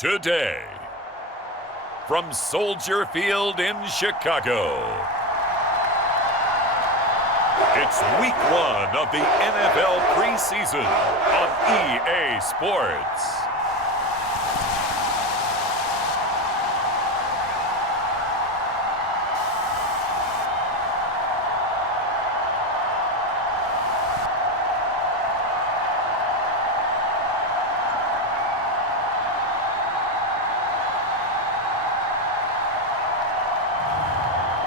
today. From Soldier Field in Chicago, it's week 1 of the NFL preseason on EA Sports.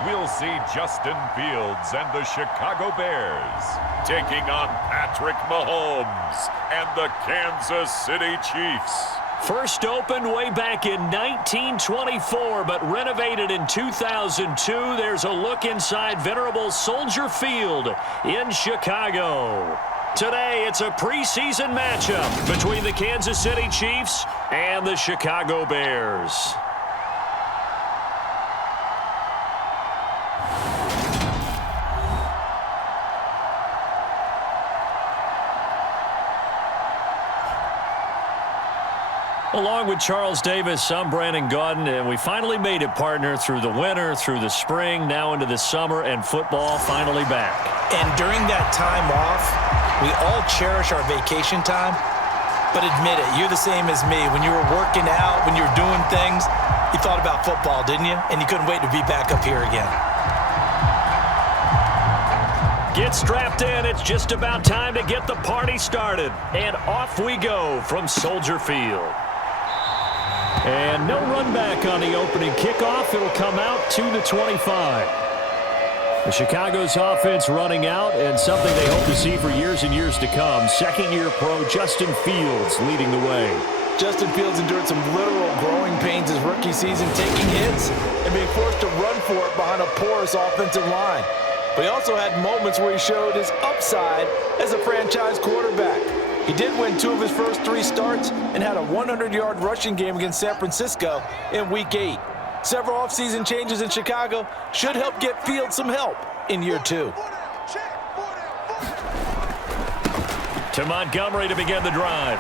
We'll see Justin Fields and the Chicago Bears taking on Patrick Mahomes and the Kansas City Chiefs. First opened way back in 1924, but renovated in 2002. There's a look inside venerable Soldier Field in Chicago. Today, it's a preseason matchup between the Kansas City Chiefs and the Chicago Bears. Along with Charles Davis, I'm Brandon Gaudin, and we finally made it, partner, through the winter, through the spring, now into the summer, and football finally back. And during that time off, we all cherish our vacation time. But admit it, you're the same as me. When you were working out, when you were doing things, you thought about football, didn't you? And you couldn't wait to be back up here again. Get strapped in. It's just about time to get the party started. And off we go from Soldier Field. And no run back on the opening kickoff. It'll come out to the 25. The Chicago's offense running out, and something they hope to see for years and years to come. Second-year pro Justin Fields leading the way. Justin Fields endured some literal growing pains his rookie season, taking hits and being forced to run for it behind a porous offensive line. But he also had moments where he showed his upside as a franchise quarterback. He did win 2 of his first 3 starts and had a 100-yard rushing game against San Francisco in Week 8. Several offseason changes in Chicago should help get Fields some help in year 2. To Montgomery to begin the drive.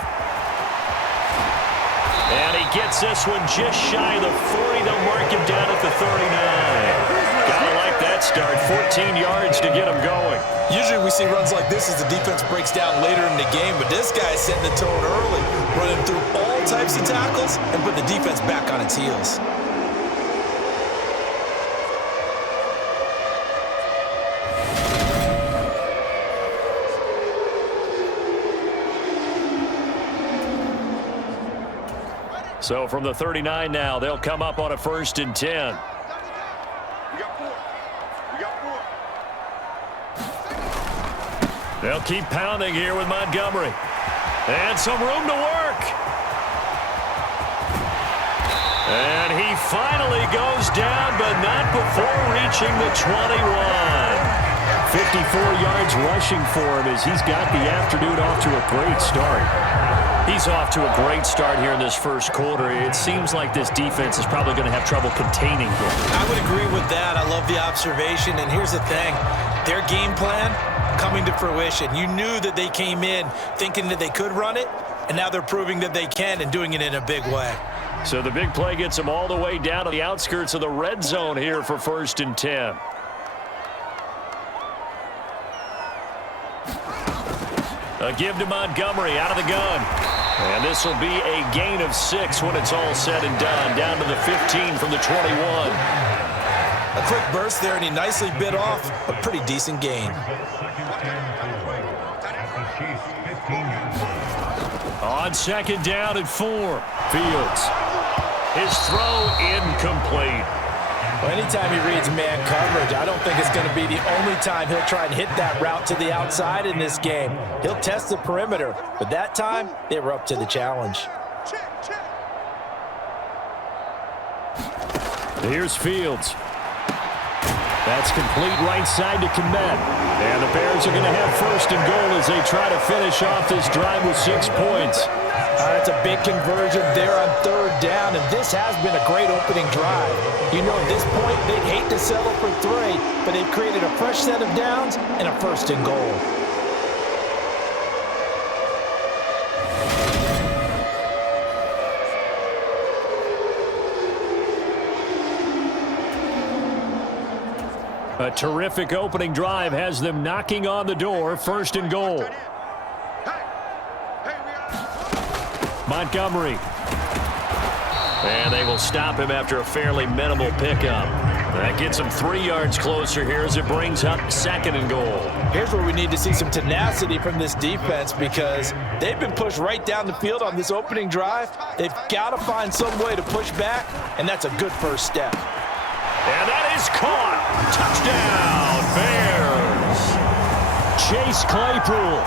And he gets this one just shy of the 40. They'll mark him down at the 39. Gotta like that start. 14 yards to get him going. Usually we see runs like this as the defense breaks down later in the game, but this guy's setting the tone early, running through all types of tackles and put the defense back on its heels. So from the 39 now, they'll come up on a 1st and 10. They'll keep pounding here with Montgomery. And some room to work. And he finally goes down, but not before reaching the 21. 54 yards rushing for him as he's got the afternoon off to a great start. He's off to a great start here in this first quarter. It seems like this defense is probably going to have trouble containing him. I would agree with that. I love the observation. And here's the thing. Their game plan coming to fruition. You knew that they came in thinking that they could run it, and now they're proving that they can and doing it in a big way. So the big play gets them all the way down to the outskirts of the red zone here for 1st and 10. A give to Montgomery out of the gun. And this will be a gain of 6 when it's all said and done. Down to the 15 from the 21. A quick burst there, and he nicely bit off a pretty decent gain. On 2nd down and 4. Fields. His throw incomplete. Well, anytime he reads man coverage, I don't think it's going to be the only time he'll try and hit that route to the outside in this game. He'll test the perimeter, but that time they were up to the challenge. Here's Fields. That's complete right side to Kmet. And the Bears are going to have 1st and goal as they try to finish off this drive with 6 points. That's a big conversion there on 3rd down, and this has been a great opening drive. You know, at this point, they'd hate to settle for 3, but they've created a fresh set of downs and a 1st and goal. A terrific opening drive has them knocking on the door. First and goal. Montgomery. And they will stop him after a fairly minimal pickup. That gets him 3 yards closer here as it brings up second and goal. Here's where we need to see some tenacity from this defense because they've been pushed right down the field on this opening drive. They've got to find some way to push back, and that's a good first step. And that is caught. Touchdown, Bears. Chase Claypool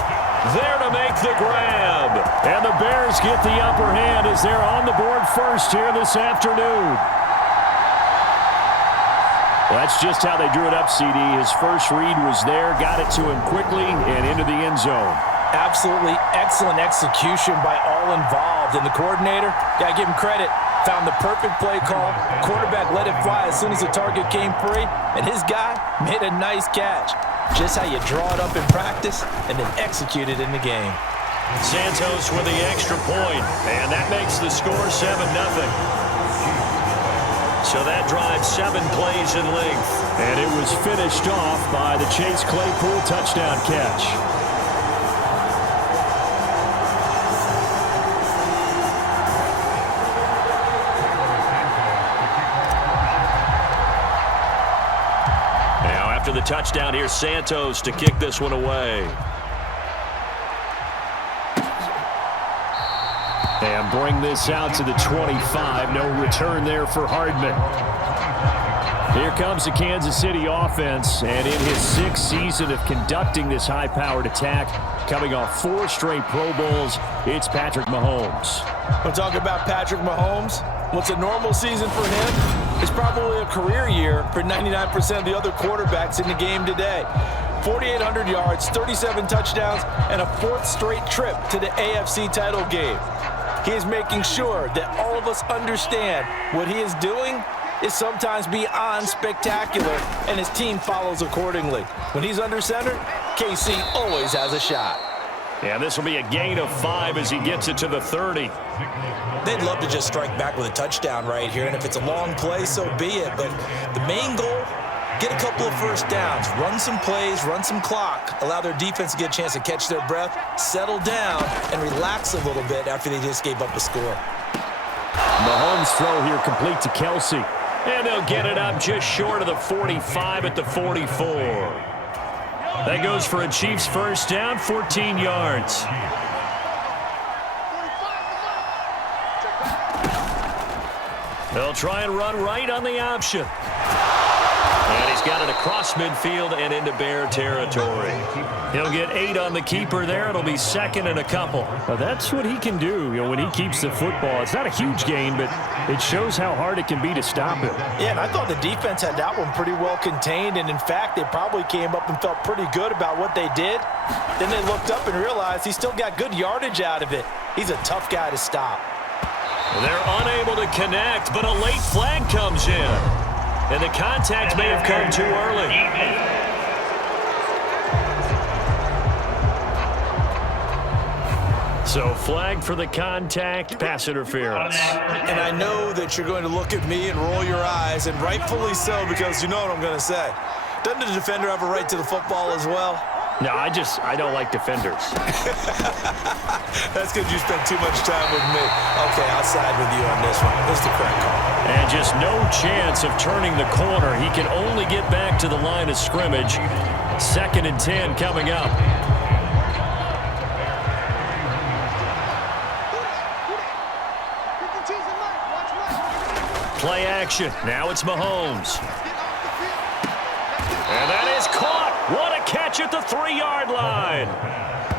there to make the grab. And the Bears get the upper hand as they're on the board first here this afternoon. Well, that's just how they drew it up, CD. His first read was there, got it to him quickly, and into the end zone. Absolutely excellent execution by all involved. And the coordinator, got to give him credit, found the perfect play call. Quarterback let it fly as soon as the target came free, and his guy made a nice catch. Just how you draw it up in practice and then execute it in the game. Santos with the extra point, and that makes the score 7-0. So that drives 7 plays in length. And it was finished off by the Chase Claypool touchdown catch. Now after the touchdown, here's Santos to kick this one away. And bring this out to the 25. No return there for Hardman. Here comes the Kansas City offense. And in his 6th season of conducting this high-powered attack, coming off 4 straight Pro Bowls, it's Patrick Mahomes. We'll talk about Patrick Mahomes. What's a normal season for him is probably a career year for 99% of the other quarterbacks in the game today. 4,800 yards, 37 touchdowns, and a 4th straight trip to the AFC title game. He is making sure that all of us understand what he is doing is sometimes beyond spectacular, and his team follows accordingly. When he's under center, KC always has a shot. And this will be a gain of 5 as he gets it to the 30. They'd love to just strike back with a touchdown right here, and if it's a long play, so be it. But the main goal, get a couple of first downs, run some plays, run some clock, allow their defense to get a chance to catch their breath, settle down, and relax a little bit after they just gave up a score. Mahomes' throw here complete to Kelsey. And they'll get it up just short of the 45 at the 44. That goes for a Chiefs first down, 14 yards. They'll try and run right on the option. And he's got it across midfield and into Bear territory. He'll get 8 on the keeper there. It'll be 2nd and a couple. Well, that's what he can do, when he keeps the football. It's not a huge gain, but it shows how hard it can be to stop him. Yeah, and I thought the defense had that one pretty well contained, and in fact, they probably came up and felt pretty good about what they did. Then they looked up and realized he still got good yardage out of it. He's a tough guy to stop. They're unable to connect, but a late flag comes in. And the contact may have come too early. So flag for the contact, pass interference. And I know that you're going to look at me and roll your eyes, and rightfully so, because you know what I'm going to say. Doesn't the defender have a right to the football as well? No, I don't like defenders. That's because you spent too much time with me. Okay, I'll side with you on this one. This is the correct call. And just no chance of turning the corner. He can only get back to the line of scrimmage. 2nd and 10 coming up. Play action. Now it's Mahomes. And that is caught. What a catch at the 3-yard line.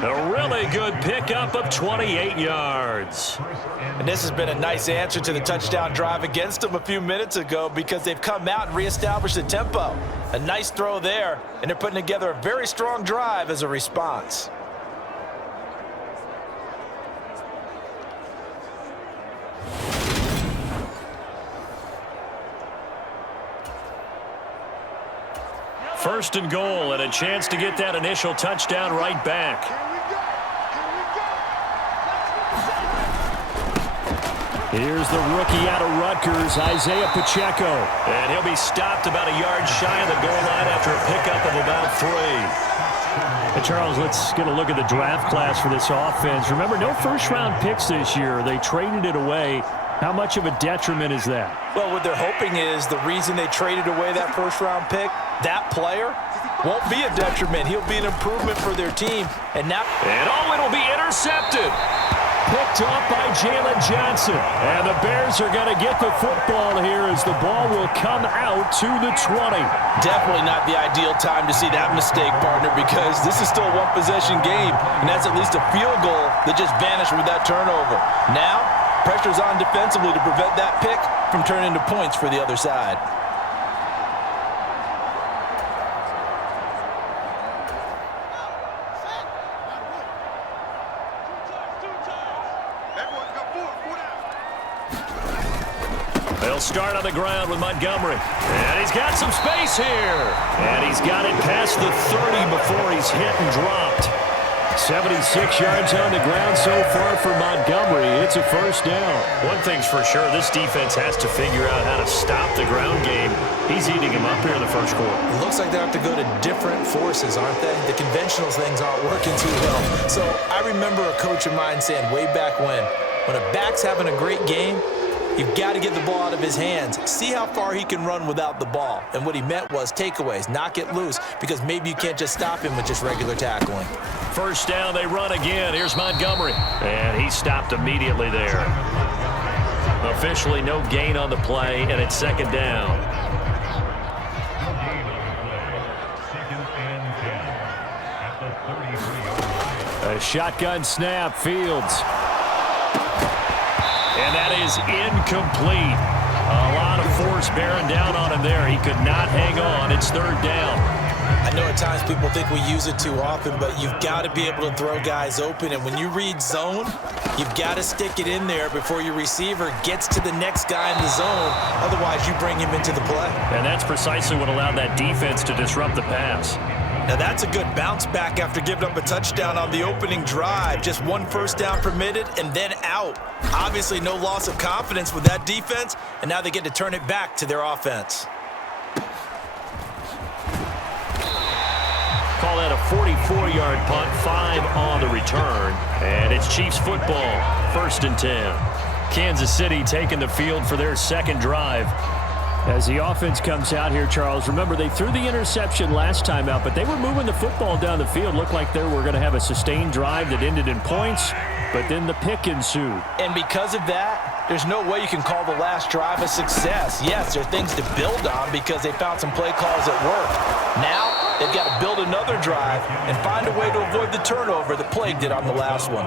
A really good pickup of 28 yards. And this has been a nice answer to the touchdown drive against them a few minutes ago because they've come out and reestablished the tempo. A nice throw there, and they're putting together a very strong drive as a response. First and goal, and a chance to get that initial touchdown right back. Here's the rookie out of Rutgers, Isaiah Pacheco. And he'll be stopped about a yard shy of the goal line after a pickup of about 3. Hey, Charles, let's get a look at the draft class for this offense. Remember, no first-round picks this year. They traded it away. How much of a detriment is that? Well, what they're hoping is the reason they traded away that first-round pick, that player won't be a detriment. He'll be an improvement for their team. And it'll be intercepted. Picked off by Jalen Johnson. And the Bears are going to get the football here as the ball will come out to the 20. Definitely not the ideal time to see that mistake, partner, because this is still a one-possession game, and that's at least a field goal that just vanished with that turnover. Now, pressure's on defensively to prevent that pick from turning into points for the other side. They'll start on the ground with Montgomery. And he's got some space here. And he's got it past the 30 before he's hit and dropped. 76 yards on the ground so far for Montgomery. It's a first down. One thing's for sure, this defense has to figure out how to stop the ground game. He's eating him up here in the first quarter. It looks like they have to go to different forces, aren't they? The conventional things aren't working too well. So I remember a coach of mine saying way back when a back's having a great game, you've got to get the ball out of his hands. See how far he can run without the ball. And what he meant was takeaways, knock it loose, because maybe you can't just stop him with just regular tackling. First down, they run again. Here's Montgomery. And he stopped immediately there. Officially no gain on the play, and it's second down. A shotgun snap, Fields. And that is incomplete. A lot of force bearing down on him there. He could not hang on. It's third down. I know at times people think we use it too often, but you've got to be able to throw guys open. And when you read zone, you've got to stick it in there before your receiver gets to the next guy in the zone. Otherwise, you bring him into the play. And that's precisely what allowed that defense to disrupt the pass. Now that's a good bounce back after giving up a touchdown on the opening drive. Just one first down permitted and then out. Obviously no loss of confidence with that defense, and now they get to turn it back to their offense. Call that a 44-yard punt, 5 on the return. And it's Chiefs football, 1st and 10. Kansas City taking the field for their second drive. As the offense comes out here, Charles, remember they threw the interception last time out, but they were moving the football down the field. Looked like they were going to have a sustained drive that ended in points, but then the pick ensued. And because of that, there's no way you can call the last drive a success. Yes, there are things to build on because they found some play calls that worked. Now, they've got to build another drive and find a way to avoid the turnover that plagued it on the last one.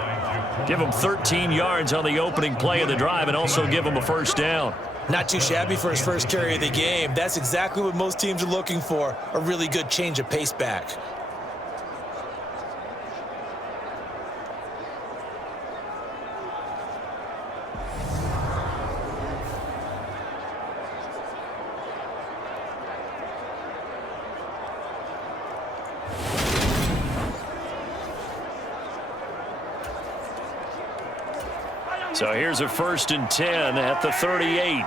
Give them 13 yards on the opening play of the drive and also give them a first down. Not too shabby for his first carry of the game. That's exactly what most teams are looking for, a really good change of pace back. So here's a 1st and 10 at the 38.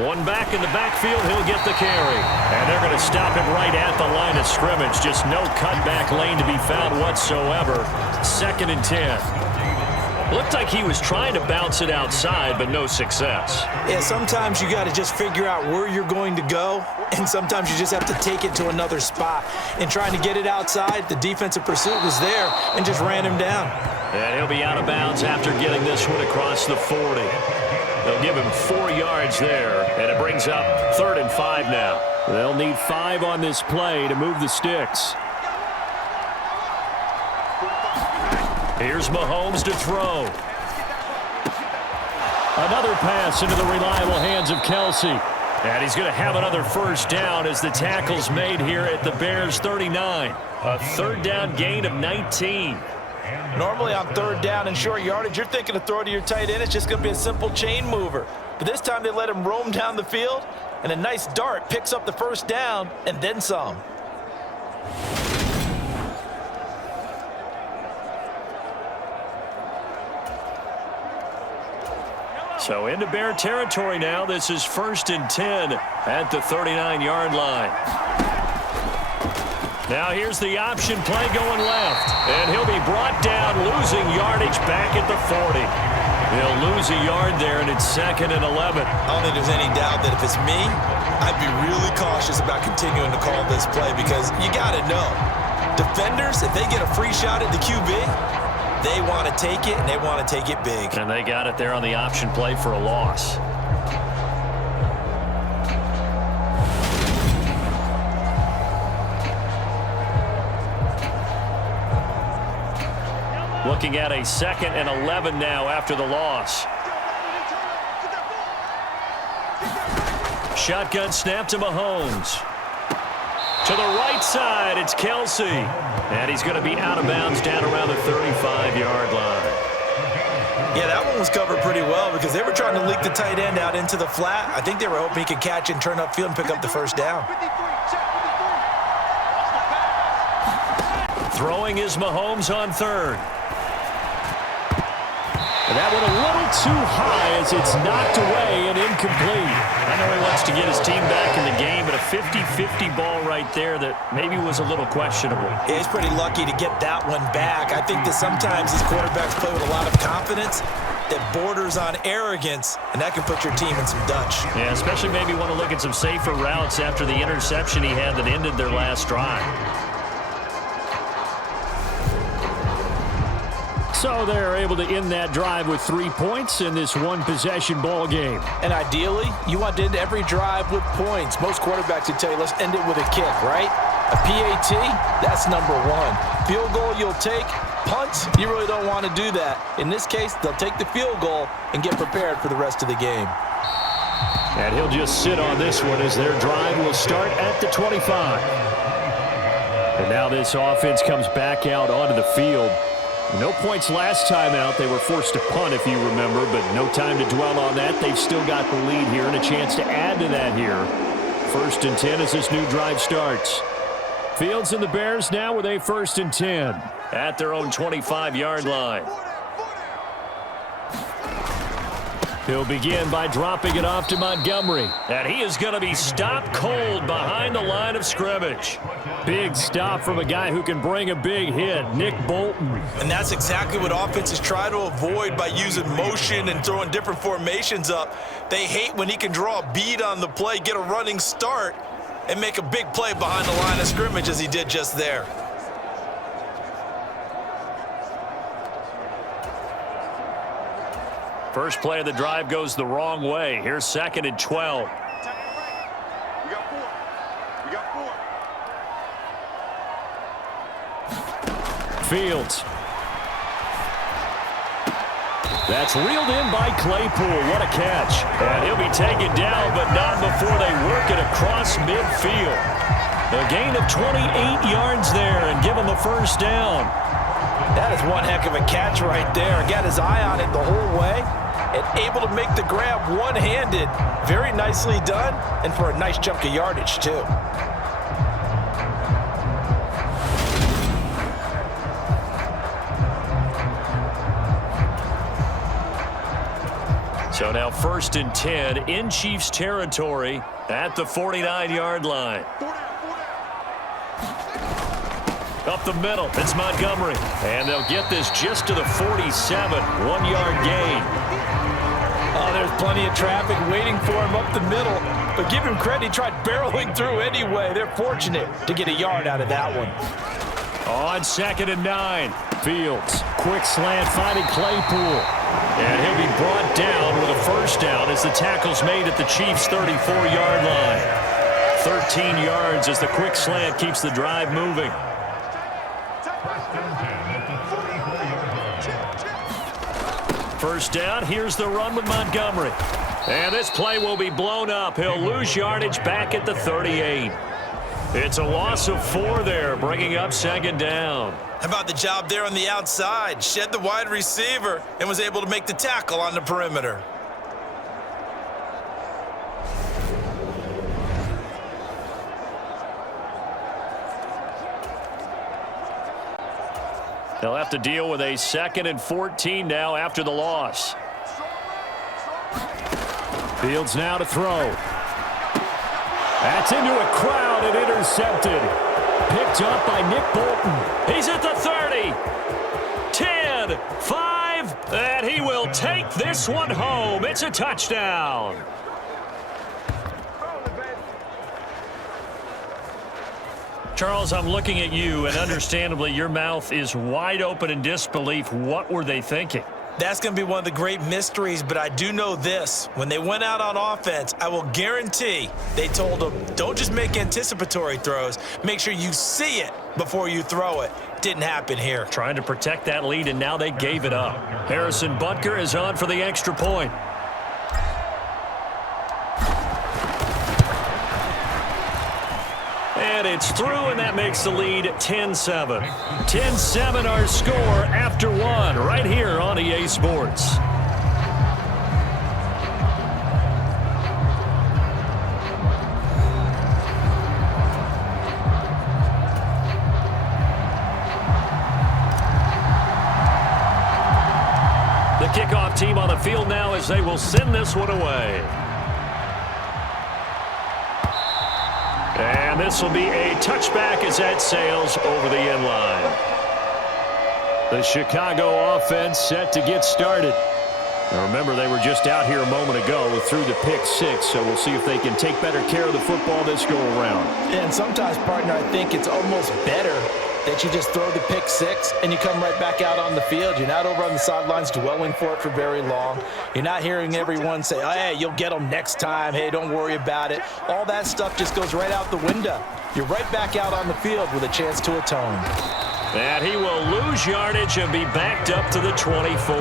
One back in the backfield, he'll get the carry. And they're going to stop him right at the line of scrimmage. Just no cutback lane to be found whatsoever. 2nd and 10. Looked like he was trying to bounce it outside, but no success. Yeah, sometimes you got to just figure out where you're going to go, and sometimes you just have to take it to another spot. In trying to get it outside, the defensive pursuit was there and just ran him down. And he'll be out of bounds after getting this one across the 40. They'll give him 4 yards there, and it brings up 3rd and 5 now. They'll need 5 on this play to move the sticks. Here's Mahomes to throw. Another pass into the reliable hands of Kelsey. And he's going to have another first down as the tackle's made here at the Bears 39. A 3rd down gain of 19. Normally on 3rd down and short yardage, you're thinking to throw to your tight end. It's just going to be a simple chain mover. But this time they let him roam down the field, and a nice dart picks up the first down and then some. So into Bear territory now. This is 1st and 10 at the 39-yard line. Now here's the option play going left. And he'll be brought down, losing yardage back at the 40. He'll lose a yard there, and it's 2nd and 11. I don't think there's any doubt that if it's me, I'd be really cautious about continuing to call this play because you got to know, defenders, if they get a free shot at the QB, they want to take it, and they want to take it big. And they got it there on the option play for a loss. Looking at a 2nd and 11 now after the loss. Shotgun snap to Mahomes. To the right side, it's Kelsey. And he's going to be out of bounds down around the 35-yard line. Yeah, that one was covered pretty well because they were trying to leak the tight end out into the flat. I think they were hoping he could catch and turn upfield and pick up the first down. Throwing is Mahomes on 3rd. And that one a little too high as it's knocked away and incomplete. I know he wants to get his team back in the game, but a 50-50 ball right there that maybe was a little questionable. Yeah, he's pretty lucky to get that one back. I think that sometimes these quarterbacks play with a lot of confidence that borders on arrogance, and that can put your team in some Dutch. Yeah, especially maybe want to look at some safer routes after the interception he had that ended their last drive. So they're able to end that drive with 3 points in this one-possession ball game. And ideally, you want to end every drive with points. Most quarterbacks would tell you, let's end it with a kick, right? A PAT, that's number 1. Field goal you'll take. Punts, you really don't want to do that. In this case, they'll take the field goal and get prepared for the rest of the game. And he'll just sit on this one as their drive will start at the 25. And now this offense comes back out onto the field. No points last time out. They were forced to punt, if you remember, but no time to dwell on that. They've still got the lead here and a chance to add to that here. 1st and 10 as this new drive starts. Fields and the Bears now with a 1st and 10 at their own 25-yard line. He'll begin by dropping it off to Montgomery. And he is going to be stopped cold behind the line of scrimmage. Big stop from a guy who can bring a big hit, Nick Bolton. And that's exactly what offenses try to avoid by using motion and throwing different formations up. They hate when he can draw a bead on the play, get a running start, and make a big play behind the line of scrimmage as he did just there. First play of the drive goes the wrong way. Here's 2nd and 12. We got 4. We got 4. Fields. That's reeled in by Claypool. What a catch. And he'll be taken down, but not before they work it across midfield. A gain of 28 yards there and give him a first down. That is one heck of a catch right there. Got his eye on it the whole way and able to make the grab one-handed. Very nicely done, and for a nice chunk of yardage, too. So now 1st and 10 in Chiefs territory at the 49-yard line. Up the middle, it's Montgomery. And they'll get this just to the 47, 1-yard gain. Oh, there's plenty of traffic waiting for him up the middle. But give him credit, he tried barreling through anyway. They're fortunate to get a yard out of that one. On 2nd and 9, Fields. Quick slant finding Claypool. And he'll be brought down with a first down as the tackle's made at the Chiefs' 34-yard line. 13 yards as the quick slant keeps the drive moving. First down, here's the run with Montgomery. And this play will be blown up. He'll lose yardage back at the 38. It's a loss of 4 there, bringing up 2nd down. How about the job there on the outside? Shed the wide receiver and was able to make the tackle on the perimeter. They'll have to deal with a 2nd and 14 now after the loss. Fields now to throw. That's into a crowd and intercepted. Picked up by Nick Bolton. He's at the 30. 10, 5, and he will take this one home. It's a touchdown. Charles, I'm looking at you, and understandably, your mouth is wide open in disbelief. What were they thinking? That's going to be one of the great mysteries, but I do know this. When they went out on offense, I will guarantee they told them, don't just make anticipatory throws. Make sure you see it before you throw it. Didn't happen here. Trying to protect that lead, and now they gave it up. Harrison Butker is on for the extra point. And it's through, and that makes the lead 10-7. 10-7 our score after one right here on EA Sports. The kickoff team on the field now as they will send this one away. And this will be a touchback as that sails over the end line. The Chicago offense set to get started. Now remember, they were just out here a moment ago through the pick six, so we'll see if they can take better care of the football this go-around. And sometimes, partner, I think it's almost better that you just throw the pick six and you come right back out on the field. You're not over on the sidelines dwelling for it for very long. You're not hearing everyone say, oh, hey, you'll get them next time. Hey, don't worry about it. All that stuff just goes right out the window. You're right back out on the field with a chance to atone. And he will lose yardage and be backed up to the 24.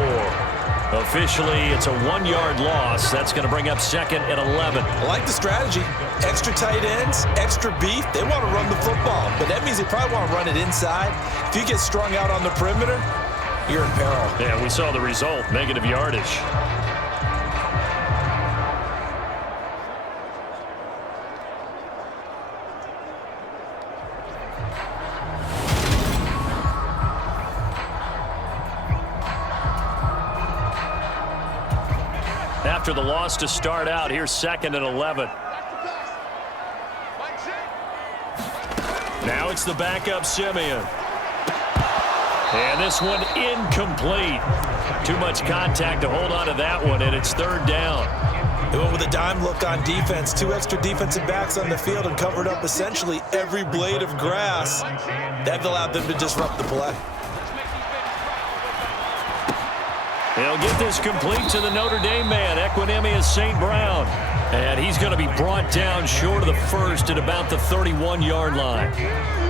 Officially, it's a 1-yard loss. That's going to bring up second and 11. I like the strategy. Extra tight ends, extra beef. They want to run the football, but that means they probably want to run it inside. If you get strung out on the perimeter, you're in peril. Yeah, we saw the result, negative yardage. After the loss to start out, here's second and 11. Now it's the backup Simeon. And this one incomplete. Too much contact to hold on to that one, and it's third down. They went with a dime look on defense. 2 extra defensive backs on the field and covered up essentially every blade of grass. That allowed them to disrupt the play. They'll get this complete to the Notre Dame man, Equinemius St. Brown. And he's going to be brought down short of the first at about the 31-yard line.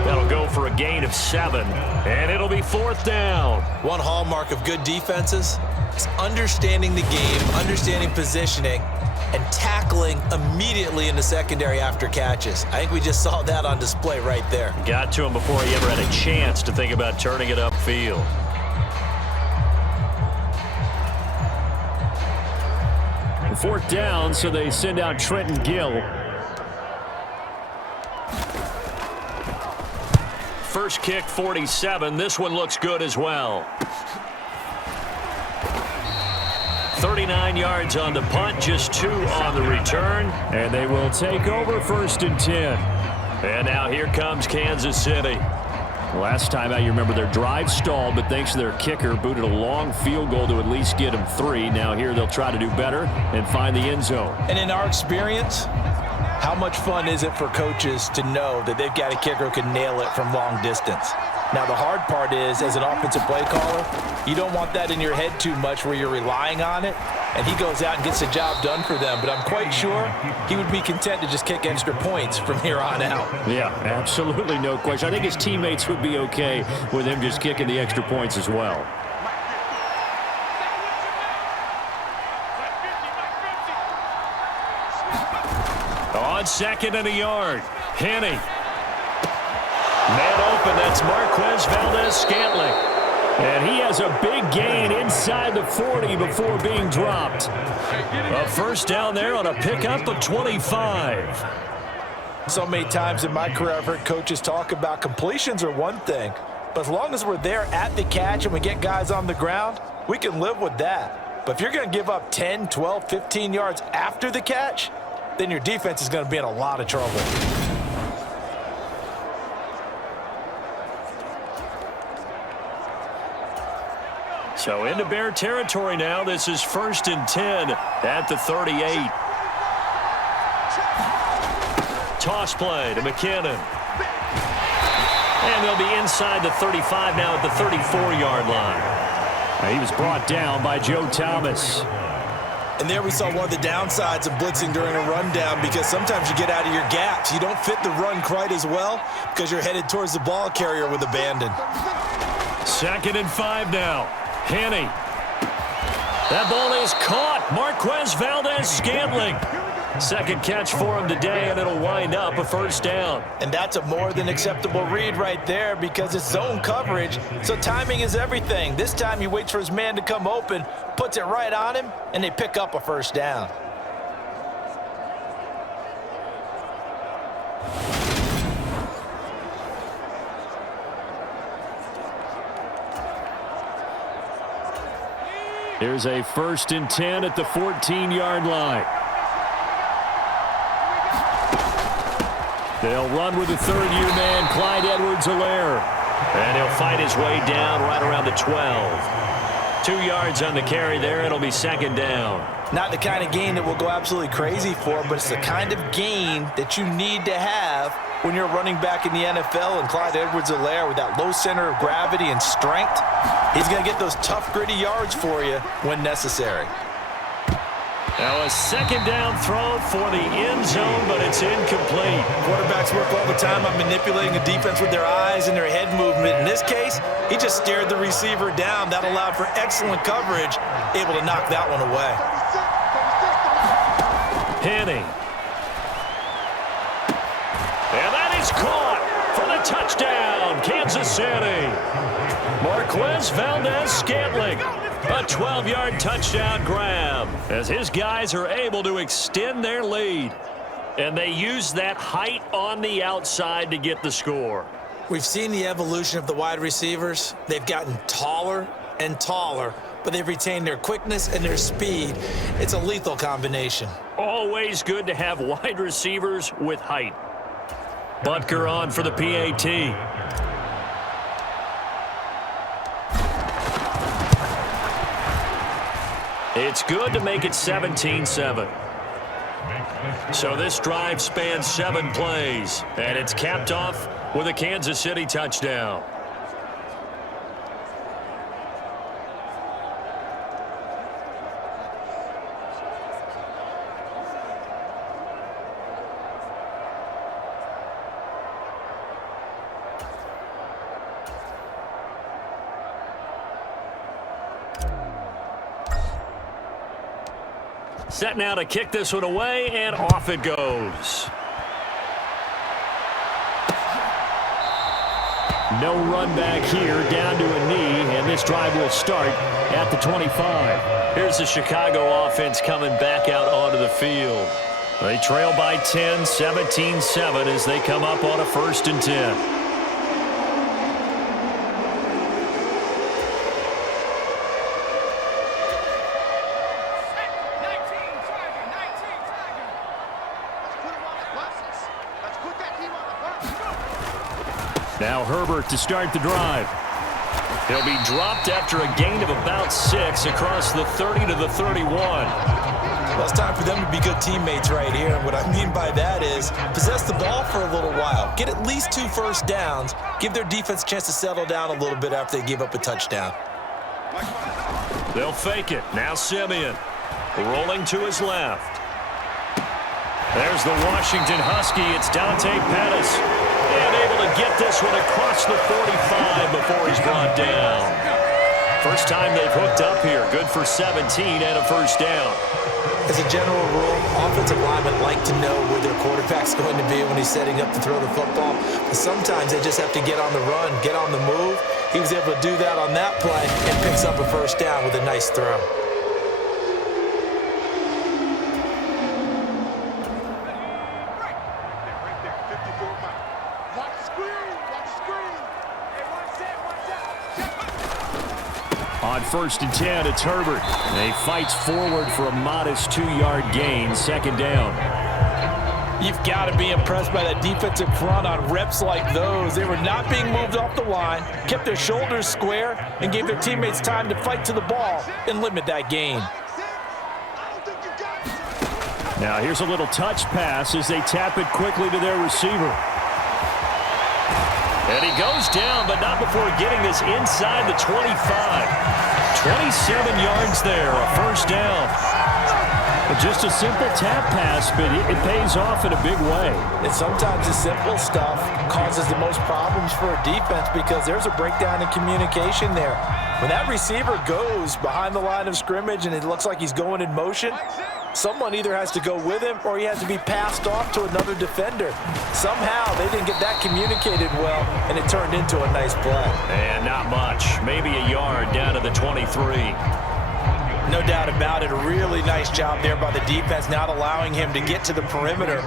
That'll go for a gain of 7, and it'll be fourth down. One hallmark of good defenses is understanding the game, understanding positioning, and tackling immediately in the secondary after catches. I think we just saw that on display right there. Got to him before he ever had a chance to think about turning it upfield. Fourth down, so they send out Trenton Gill. First kick, 47. This one looks good as well. 39 yards on the punt, just 2 on the return. And they will take over first and 10. And now here comes Kansas City. Last time out, you remember their drive stalled, but thanks to their kicker, booted a long field goal to at least get them 3. Now here they'll try to do better and find the end zone. And in our experience, how much fun is it for coaches to know that they've got a kicker who can nail it from long distance? Now, the hard part is, as an offensive play caller, you don't want that in your head too much where you're relying on it, and he goes out and gets the job done for them. But I'm quite sure he would be content to just kick extra points from here on out. Yeah, absolutely no question. I think his teammates would be okay with him just kicking the extra points as well. On second and a yard, Henney. Man open, that's Marquez Valdez-Scantling. And he has a big gain inside the 40 before being dropped. A first down there on a pickup of 25. So many times in my career I've heard coaches talk about completions are one thing, but as long as we're there at the catch and we get guys on the ground, we can live with that. But if you're going to give up 10, 12, 15 yards after the catch, then your defense is going to be in a lot of trouble. So into Bear territory now. This is 1st and 10 at the 38. Toss play to McKinnon. And they'll be inside the 35 now at the 34-yard line. He was brought down by Joe Thomas. And there we saw one of the downsides of blitzing during a rundown, because sometimes you get out of your gaps. You don't fit the run quite as well because you're headed towards the ball carrier with abandon. 2nd and 5 now. Hanney. That ball is caught. Marquez Valdez-Scantling. Second catch for him today, and it'll wind up a 1st down. And that's a more than acceptable read right there, because it's zone coverage, so timing is everything. This time he waits for his man to come open, puts it right on him, and they pick up a 1st down. Here's a 1st and 10 at the 14-yard line. They'll run with the 3rd-year man, Clyde Edwards-Helaire. And he'll fight his way down right around the 12. 2 yards on the carry there. It'll be 2nd down. Not the kind of gain that we'll go absolutely crazy for, but it's the kind of gain that you need to have when you're running back in the NFL. And Clyde Edwards-Helaire, with that low center of gravity and strength, he's going to get those tough, gritty yards for you when necessary. Now a 2nd down throw for the end zone, but it's incomplete. Quarterbacks work all the time on manipulating a defense with their eyes and their head movement. In this case, he just stared the receiver down. That allowed for excellent coverage, able to knock that one away. Hanney. And that is caught for the touchdown, Kansas City. Marquez Valdez-Scantling. A 12-yard touchdown grab as his guys are able to extend their lead. And they use that height on the outside to get the score. We've seen the evolution of the wide receivers. They've gotten taller and taller, but they've retained their quickness and their speed. It's a lethal combination. Always good to have wide receivers with height. Butker on for the PAT. It's good to make it 17-7. So this drive spans 7 plays, and it's capped off with a Kansas City touchdown. Set now to kick this one away, and off it goes. No run back here, down to a knee, and this drive will start at the 25. Here's the Chicago offense coming back out onto the field. They trail by 10, 17-7 as they come up on a 1st and 10. Now Herbert to start the drive. He'll be dropped after a gain of about 6 across the 30 to the 31. Well, it's time for them to be good teammates right here. And what I mean by that is possess the ball for a little while. Get at least 2 first downs. Give their defense a chance to settle down a little bit after they give up a touchdown. They'll fake it. Now Simeon rolling to his left. There's the Washington Husky. It's Dante Pettis. And able to get this one across the 45 before he's brought down. First time they've hooked up here. Good for 17 and a 1st down. As a general rule, offensive linemen like to know where their quarterback's going to be when he's setting up to throw the football. But sometimes they just have to get on the run, get on the move. He was able to do that on that play and picks up a 1st down with a nice throw. On 1st and 10, it's Herbert. And he fights forward for a modest 2-yard gain, 2nd down. You've got to be impressed by that defensive front on reps like those. They were not being moved off the line, kept their shoulders square, and gave their teammates time to fight to the ball and limit that gain. Now here's a little touch pass as they tap it quickly to their receiver. And he goes down, but not before getting this inside the 25. 27 yards there, a 1st down. Just a simple tap pass, but it pays off in a big way. And sometimes the simple stuff causes the most problems for a defense because there's a breakdown in communication there. When that receiver goes behind the line of scrimmage and it looks like he's going in motion, someone either has to go with him or he has to be passed off to another defender. Somehow they didn't get that communicated well, and it turned into a nice play. And not much. Maybe a yard down to the 23. No doubt about it. A really nice job there by the defense, not allowing him to get to the perimeter.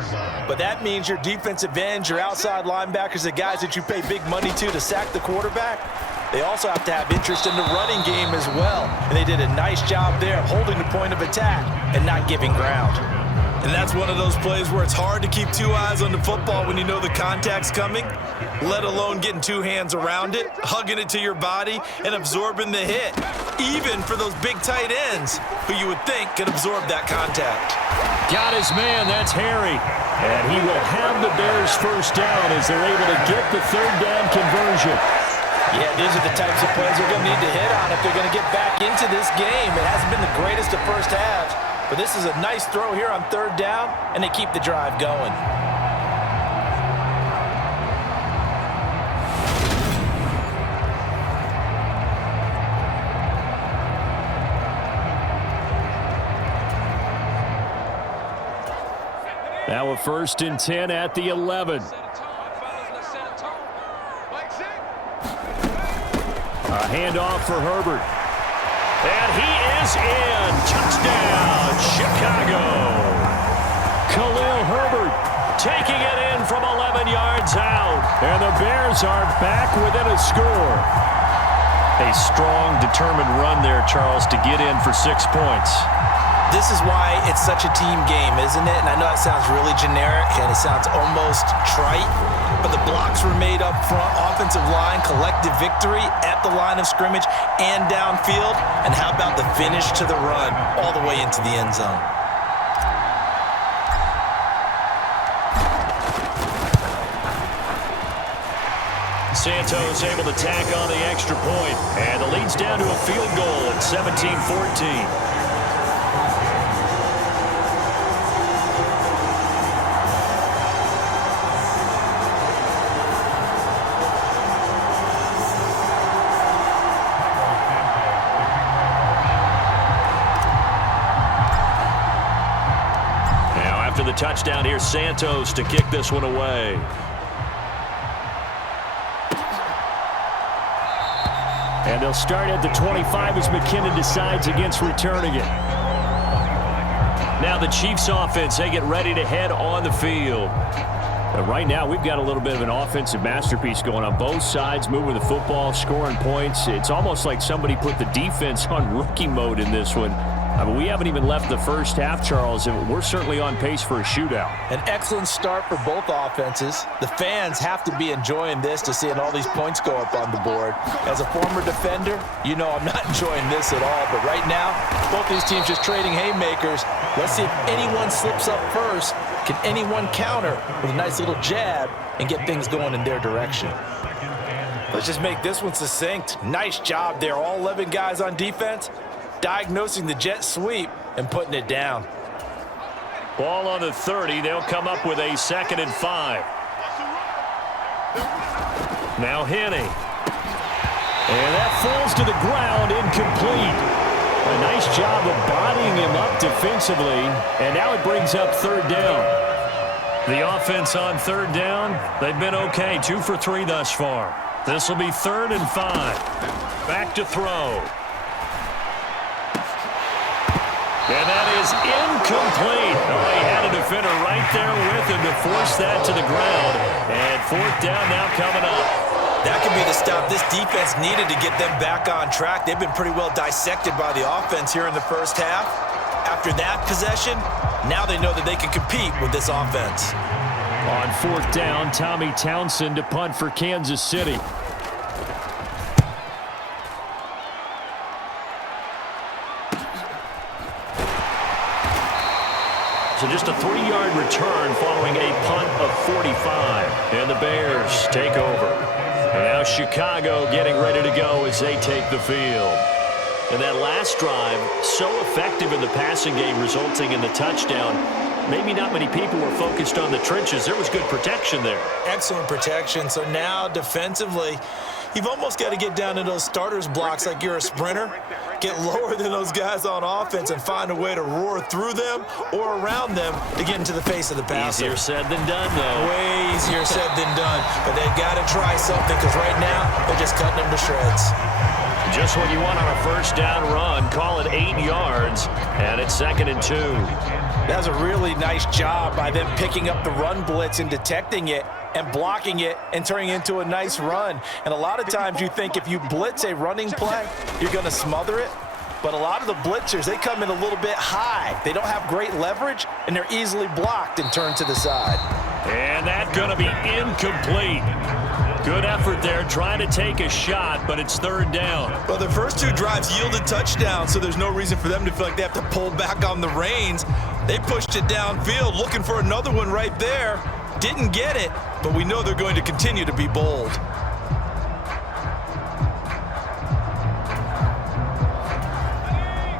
But that means your defensive ends, your outside linebackers, the guys that you pay big money to sack the quarterback, they also have to have interest in the running game as well. And they did a nice job there holding the point of attack and not giving ground. And that's one of those plays where it's hard to keep 2 eyes on the football when you know the contact's coming, let alone getting 2 hands around it, hugging it to your body, and absorbing the hit, even for those big tight ends who you would think could absorb that contact. Got his man, that's Harry. And he will have the Bears 1st down as they're able to get the 3rd down conversion. Yeah, these are the types of plays they're going to need to hit on if they're going to get back into this game. It hasn't been the greatest of first halves, but this is a nice throw here on 3rd down, and they keep the drive going. Now a 1st and 10 at the 11. A handoff for Herbert. And he is in. Touchdown, Chicago. Khalil Herbert taking it in from 11 yards out. And the Bears are back within a score. A strong, determined run there, Charles, to get in for 6 points. This is why it's such a team game, isn't it? And I know it sounds really generic and it sounds almost trite, but the blocks were made up front, offensive line, collective victory at the line of scrimmage and downfield. And how about the finish to the run all the way into the end zone? Santos able to tack on the extra point, and the lead's down to a field goal at 17-14. The touchdown here, Santos to kick this one away. And they'll start at the 25 as McKinnon decides against returning it. Now the Chiefs offense, they get ready to head on the field. Right now, we've got a little bit of an offensive masterpiece going on both sides, moving the football, scoring points. It's almost like somebody put the defense on rookie mode in this one. I mean, we haven't even left the first half, Charles, and we're certainly on pace for a shootout. An excellent start for both offenses. The fans have to be enjoying this to seeing all these points go up on the board. As a former defender, you know I'm not enjoying this at all, but right now, both these teams just trading haymakers. Let's see if anyone slips up first. Can anyone counter with a nice little jab and get things going in their direction? Let's just make this one succinct. Nice job there, all 11 guys on defense, diagnosing the jet sweep and putting it down. Ball on the 30. They'll come up with a 2nd and 5. Now Henney. And that falls to the ground, incomplete. A nice job of bodying him up defensively. And now it brings up 3rd down. The offense on 3rd down, they've been okay. 2 for 3 thus far. This will be 3rd and 5. Back to throw. And that is incomplete. Oh, he had a defender right there with him to force that to the ground. And 4th down now coming up. That could be the stop this defense needed to get them back on track. They've been pretty well dissected by the offense here in the first half. After that possession, now they know that they can compete with this offense. On fourth down, Tommy Townsend to punt for Kansas City. So just a 3-yard return following a punt of 45. And the Bears take over. And now Chicago getting ready to go as they take the field. And that last drive, so effective in the passing game, resulting in the touchdown. Maybe not many people were focused on the trenches. There was good protection there. Excellent protection. So now defensively, you've almost got to get down to those starters blocks like you're a sprinter. Get lower than those guys on offense and find a way to roar through them or around them to get into the face of the passer. Easier said than done, though. Way easier said than done. But they've got to try something because right now they're just cutting them to shreds. Just what you want on a first down run. Call it 8 yards, and it's 2nd and 2. That was a really nice job by them picking up the run blitz and detecting it and blocking it and turning it into a nice run. And a lot of times you think if you blitz a running play, you're going to smother it. But a lot of the blitzers, they come in a little bit high. They don't have great leverage, and they're easily blocked and turned to the side. And that's going to be incomplete. Good effort there, trying to take a shot, but it's 3rd down. Well, their first 2 drives yielded touchdowns, so there's no reason for them to feel like they have to pull back on the reins. They pushed it downfield, looking for another one right there. Didn't get it, but we know they're going to continue to be bold.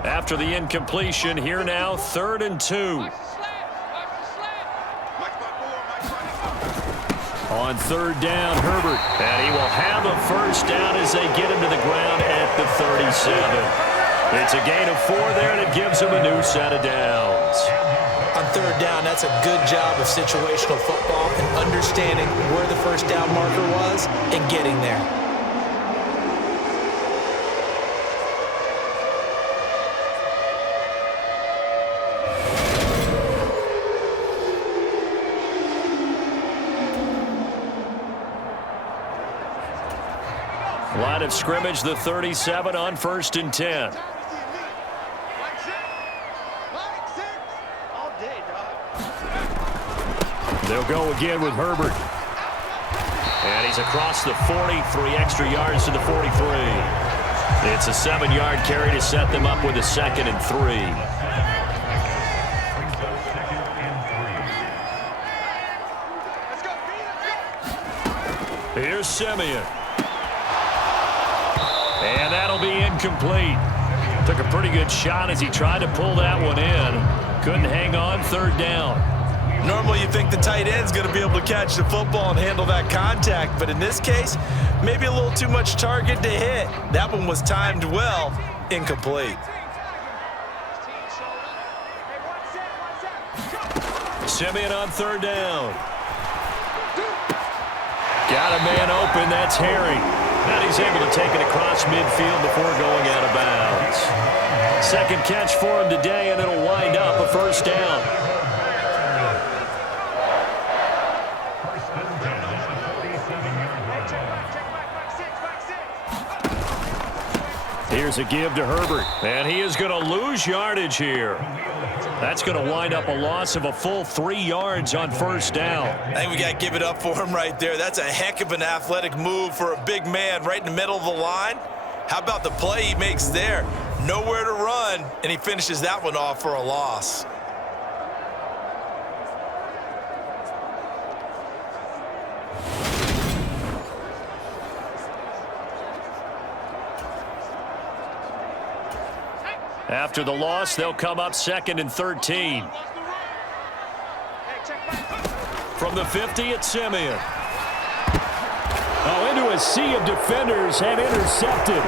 After the incompletion, here now, 3rd and 2. On 3rd down, Herbert. And he will have a first down as they get him to the ground at the 37. It's a gain of 4 there, and it gives him a new set of downs. On 3rd down, that's a good job of situational football and understanding where the first down marker was and getting there. Line of scrimmage, the 37 on 1st and 10. They'll go again with Herbert. And he's across the 40, 3 extra yards to the 43. It's a 7-yard carry to set them up with a 2nd and 3. Here's Simeon. And that'll be incomplete. Took a pretty good shot as he tried to pull that one in. Couldn't hang on, 3rd down. Normally you think the tight end's going to be able to catch the football and handle that contact, but in this case, maybe a little too much target to hit. That one was timed well, incomplete. Simeon on 3rd down. Got a man open, that's Harry. And he's able to take it across midfield before going out of bounds. 2nd catch for him today, and it'll wind up a first down. Here's a give to Herbert, and he is going to lose yardage here. That's going to wind up a loss of a full 3 yards on first down. I think we got to give it up for him right there. That's a heck of an athletic move for a big man right in the middle of the line. How about the play he makes there? Nowhere to run, and he finishes that one off for a loss. After the loss, they'll come up 2nd and 13. From the 50, it's Simeon. Oh, into a sea of defenders and intercepted.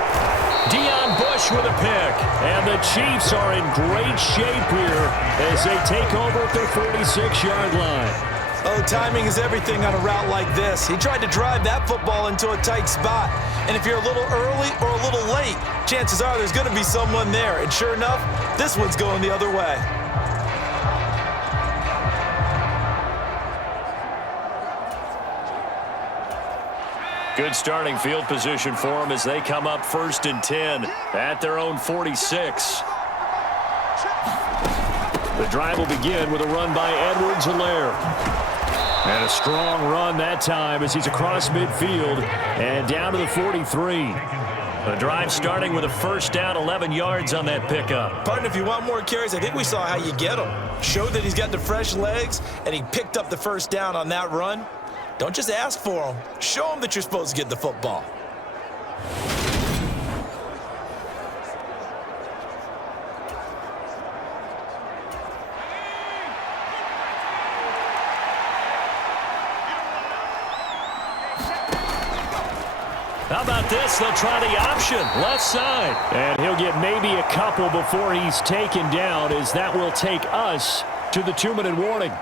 Deion Bush with a pick. And the Chiefs are in great shape here as they take over at their 46-yard line. Oh, timing is everything on a route like this. He tried to drive that football into a tight spot. And if you're a little early or a little late, chances are there's going to be someone there. And sure enough, this one's going the other way. Good starting field position for them as they come up 1st and 10 at their own 46. The drive will begin with a run by Edwards-Helaire. And a strong run that time as he's across midfield and down to the 43. The drive starting with a first down, 11 yards on that pickup. Partner, if you want more carries, I think we saw how you get them. Showed that he's got the fresh legs, and he picked up the first down on that run. Don't just ask for him. Show him that you're supposed to get the football. How about this? They'll try the option, left side. And he'll get maybe a couple before he's taken down, as that will take us to the 2-minute warning.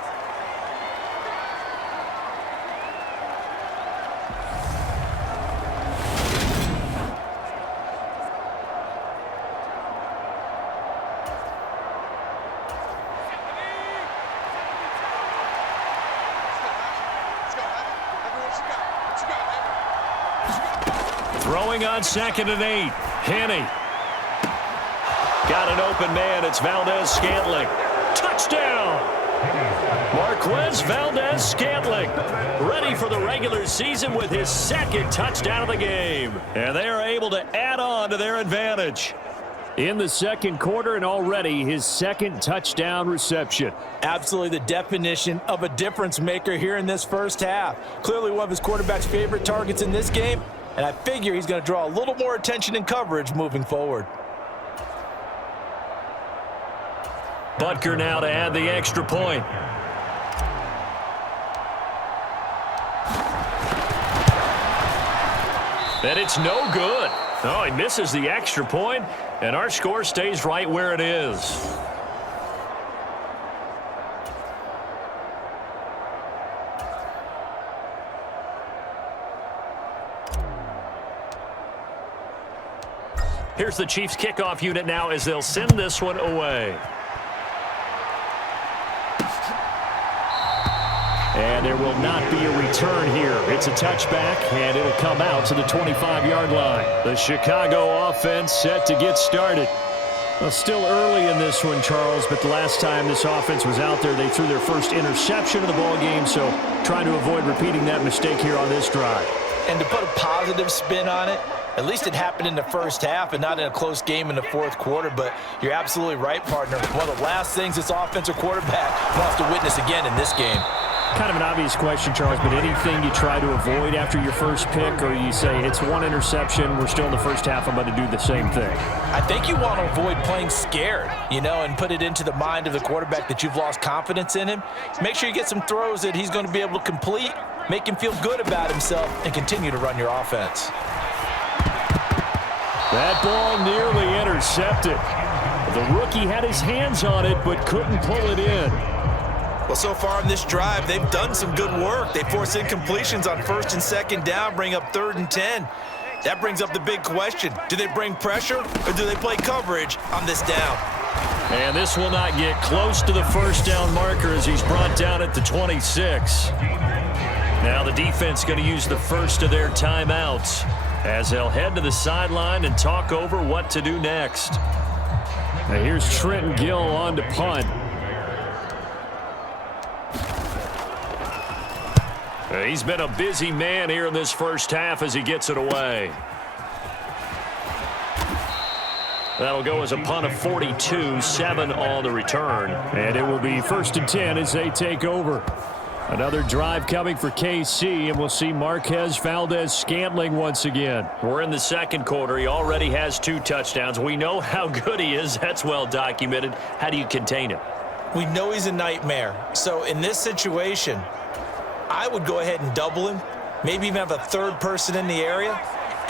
Throwing on 2nd and 8. Henne. Got an open man. It's Valdez-Scantling. Touchdown! Marquez Valdez-Scantling ready for the regular season with his 2nd touchdown of the game. And they are able to add on to their advantage. In the 2nd quarter, and already his 2nd touchdown reception. Absolutely the definition of a difference maker here in this first half. Clearly one of his quarterback's favorite targets in this game. And I figure he's going to draw a little more attention and coverage moving forward. Butker now to add the extra point. And it's no good. Oh, he misses the extra point, and our score stays right where it is. Here's the Chiefs kickoff unit now as they'll send this one away. And there will not be a return here. It's a touchback, and it'll come out to the 25-yard line. The Chicago offense set to get started. Well, still early in this one, Charles, but the last time this offense was out there, they threw their first interception of the ball game, so trying to avoid repeating that mistake here on this drive. And to put a positive spin on it, at least it happened in the first half and not in a close game in the 4th quarter, but you're absolutely right, partner. One of the last things this offensive quarterback wants to witness again in this game. Kind of an obvious question, Charles, but anything you try to avoid after your first pick, or you say it's one interception, we're still in the first half, I'm going to do the same thing? I think you want to avoid playing scared, and put it into the mind of the quarterback that you've lost confidence in him. Make sure you get some throws that he's going to be able to complete, make him feel good about himself, and continue to run your offense. That ball nearly intercepted. The rookie had his hands on it, but couldn't pull it in. Well, so far in this drive, they've done some good work. They force incompletions on 1st and 2nd down, bring up 3rd and 10. That brings up the big question. Do they bring pressure, or do they play coverage on this down? And this will not get close to the first down marker as he's brought down at the 26. Now the defense going to use the first of their timeouts as they'll head to the sideline and talk over what to do next. Now here's Trenton Gill on to punt. He's been a busy man here in this first half as he gets it away. That'll go as a punt of 42, 7 on the return. And it will be 1st and 10 as they take over. Another drive coming for KC, and we'll see Marquez Valdez-Scantling once again. We're in the 2nd quarter. He already has 2 touchdowns. We know how good he is. That's well documented. How do you contain him? We know he's a nightmare. So in this situation, I would go ahead and double him, maybe even have a 3rd person in the area,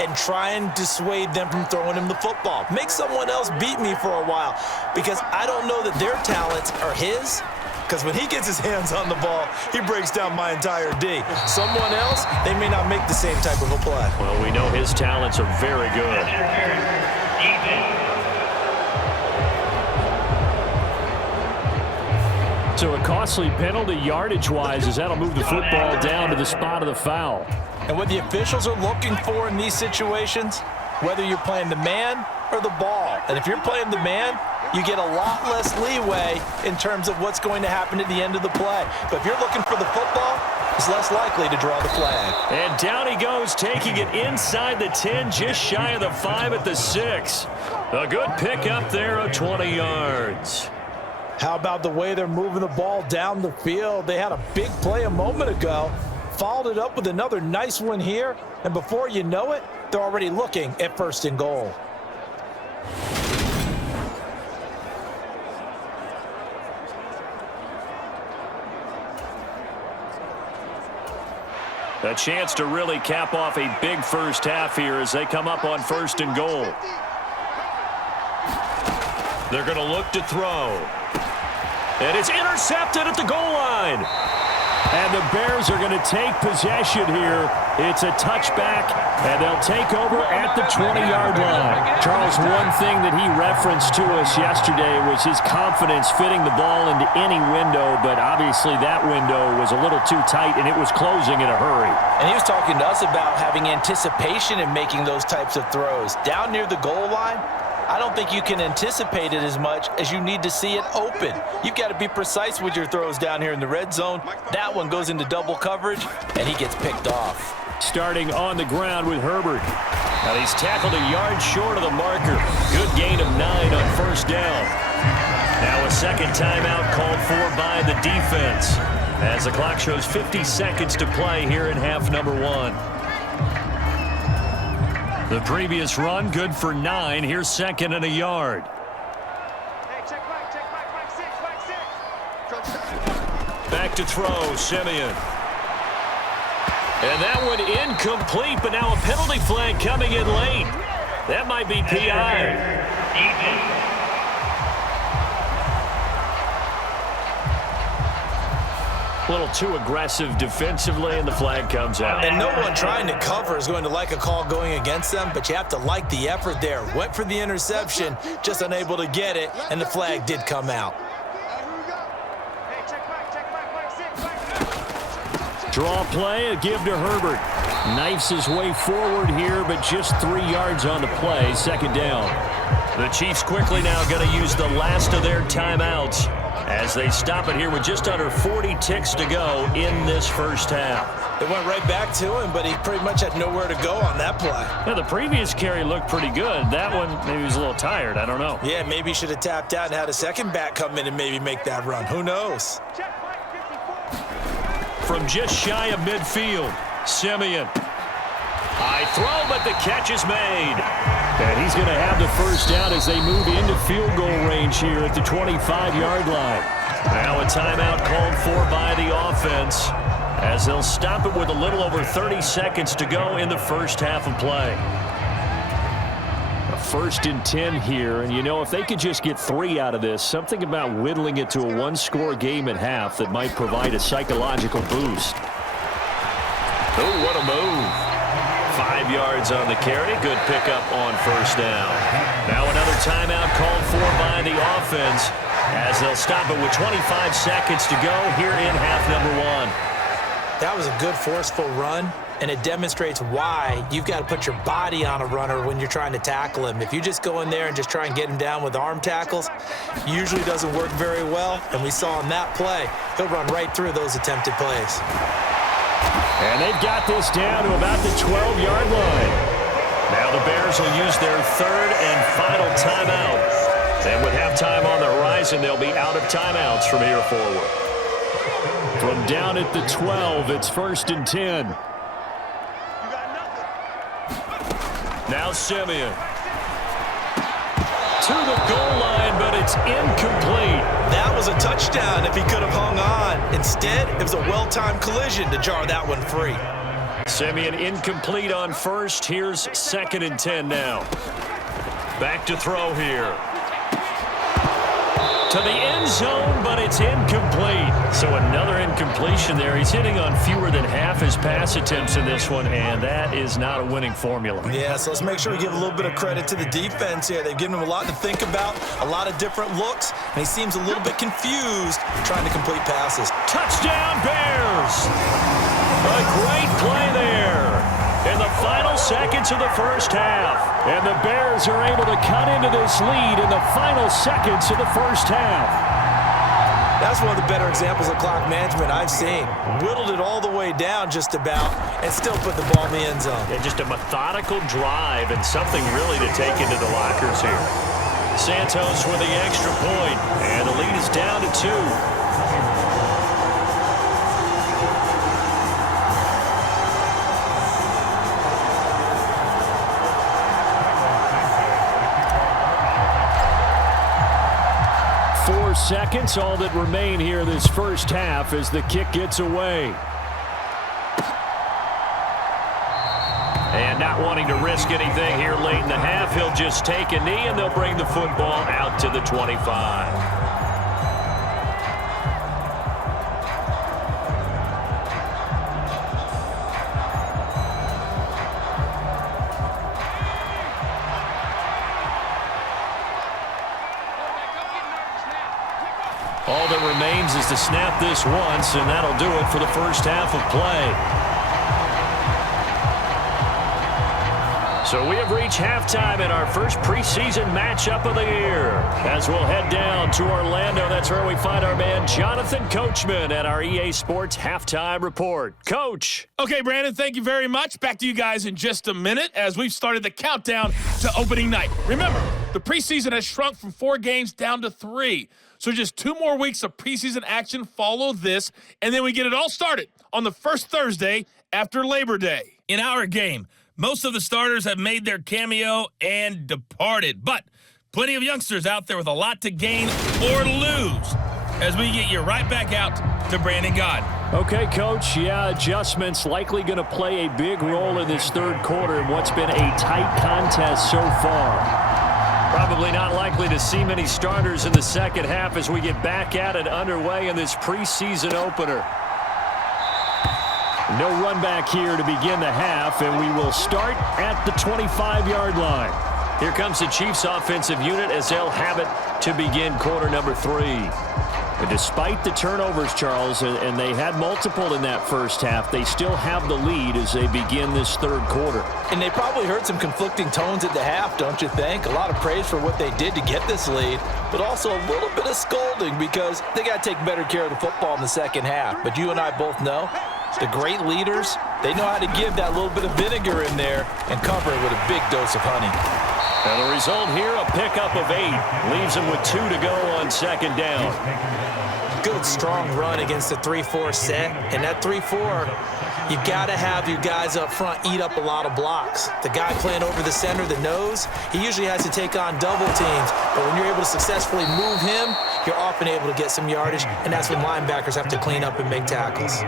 and try and dissuade them from throwing him the football. Make someone else beat me for a while, because I don't know that their talents are his, because when he gets his hands on the ball, he breaks down my entire D. Someone else, they may not make the same type of a play. Well, we know his talents are very good. So a costly penalty yardage-wise as that'll move the football down to the spot of the foul. And what the officials are looking for in these situations, whether you're playing the man or the ball. And if you're playing the man, you get a lot less leeway in terms of what's going to happen at the end of the play. But if you're looking for the football, it's less likely to draw the flag. And down he goes, taking it inside the 10, just shy of the 5 at the 6. A good pickup there of 20 yards. How about the way they're moving the ball down the field? They had a big play a moment ago, followed it up with another nice one here, and before you know it, they're already looking at 1st and goal. A chance to really cap off a big first half here as they come up on 1st and goal. They're going to look to throw. And it's intercepted at the goal line. And the Bears are going to take possession here. It's a touchback, and they'll take over at the 20-yard line. Charles, one thing that he referenced to us yesterday was his confidence fitting the ball into any window, but obviously that window was a little too tight, and it was closing in a hurry. And he was talking to us about having anticipation in making those types of throws. Down near the goal line, I don't think you can anticipate it as much as you need to see it open. You've got to be precise with your throws down here in the red zone. That one goes into double coverage, and he gets picked off. Starting on the ground with Herbert. Now he's tackled a yard short of the marker. Good gain of 9 on 1st down. Now a second timeout called for by the defense as the clock shows 50 seconds to play here in half number 1. The previous run, good for 9. Here's 2nd and a yard. Hey, check back 6. Back to throw, Simeon. And that one incomplete, but now a penalty flag coming in late. That might be PI. A little too aggressive defensively, and the flag comes out. And no one trying to cover is going to like a call going against them, but you have to like the effort there. Went for the interception, just unable to get it, and the flag did come out. Draw play, a give to Herbert. Knifes his way forward here, but just 3 yards on the play, 2nd down. The Chiefs quickly now going to use the last of their timeouts as they stop it here with just under 40 ticks to go in this first half. They went right back to him, but he pretty much had nowhere to go on that play. Yeah, the previous carry looked pretty good. That one, maybe he was a little tired. I don't know. Yeah, maybe he should have tapped out and had a second back come in and maybe make that run. Who knows? From just shy of midfield, Simeon. High throw, but the catch is made. And he's going to have the first down as they move into field goal range here at the 25-yard line. Now a timeout called for by the offense as they'll stop it with a little over 30 seconds to go in the first half of play. A 1st and 10 here, and you know, if they could just get 3 out of this, something about whittling it to a 1-score game at half that might provide a psychological boost. Oh, what a move. 5 yards on the carry. Good pickup on 1st down. Now another timeout called for by the offense as they'll stop it with 25 seconds to go here in half number 1. That was a good forceful run, and it demonstrates why you've got to put your body on a runner when you're trying to tackle him. If you just go in there and just try and get him down with arm tackles, usually doesn't work very well, and we saw in that play, he'll run right through those attempted plays. And they've got this down to about the 12-yard line. Now the Bears will use their 3rd and final timeout. And with halftime on the horizon, they'll be out of timeouts from here forward. From down at the 12, it's 1st and 10. Now Simeon. To the goal line, but it's incomplete. That was a touchdown if he could have hung on. Instead, it was a well-timed collision to jar that one free. Simeon incomplete on 1st. Here's 2nd and 10 now. Back to throw here. To the end zone, but it's incomplete. So another incompletion there. He's hitting on fewer than half his pass attempts in this one, and that is not a winning formula. Yeah, so let's make sure we give a little bit of credit to the defense here. They've given him a lot to think about, a lot of different looks, and he seems a little bit confused trying to complete passes. Touchdown, Bears! A great play there in the final seconds of the first half. And the Bears are able to cut into this lead in the final seconds of the first half. That's one of the better examples of clock management I've seen. Whittled it all the way down just about and still put the ball in the end zone. Yeah, just a methodical drive and something really to take into the lockers here. Santos with the extra point, and the lead is down to 2. 4 seconds, all that remain here this first half as the kick gets away. And not wanting to risk anything here late in the half, he'll just take a knee and they'll bring the football out to the 25. All that remains is to snap this once, and that'll do it for the first half of play. So we have reached halftime in our first preseason matchup of the year. As we'll head down to Orlando, that's where we find our man Jonathan Coachman at our EA Sports Halftime Report. Coach. Okay, Brandon, thank you very much. Back to you guys in just a minute as we've started the countdown to opening night. Remember, the preseason has shrunk from 4 games down to 3. So just 2 more weeks of preseason action follow this, and then we get it all started on the first Thursday after Labor Day. In our game, most of the starters have made their cameo and departed, but plenty of youngsters out there with a lot to gain or lose as we get you right back out to Brandon God. Okay, Coach, yeah, adjustments likely going to play a big role in this third quarter in what's been a tight contest so far. Probably not likely to see many starters in the second half as we get back at it underway in this preseason opener. No run back here to begin the half, and we will start at the 25-yard line. Here comes the Chiefs offensive unit as they'll have it to begin quarter number 3. But despite the turnovers, Charles, and they had multiple in that first half, they still have the lead as they begin this third quarter. And they probably heard some conflicting tones at the half, don't you think? A lot of praise for what they did to get this lead, but also a little bit of scolding because they got to take better care of the football in the second half. But you and I both know the great leaders, they know how to give that little bit of vinegar in there and cover it with a big dose of honey. And the result here, a pickup of 8. Leaves them with 2 to go on second down. Good, strong run against the 3-4 set. And that 3-4, you got to have your guys up front eat up a lot of blocks. The guy playing over the center, the nose, he usually has to take on double teams. But when you're able to successfully move him, you're often able to get some yardage. And that's when linebackers have to clean up and make tackles.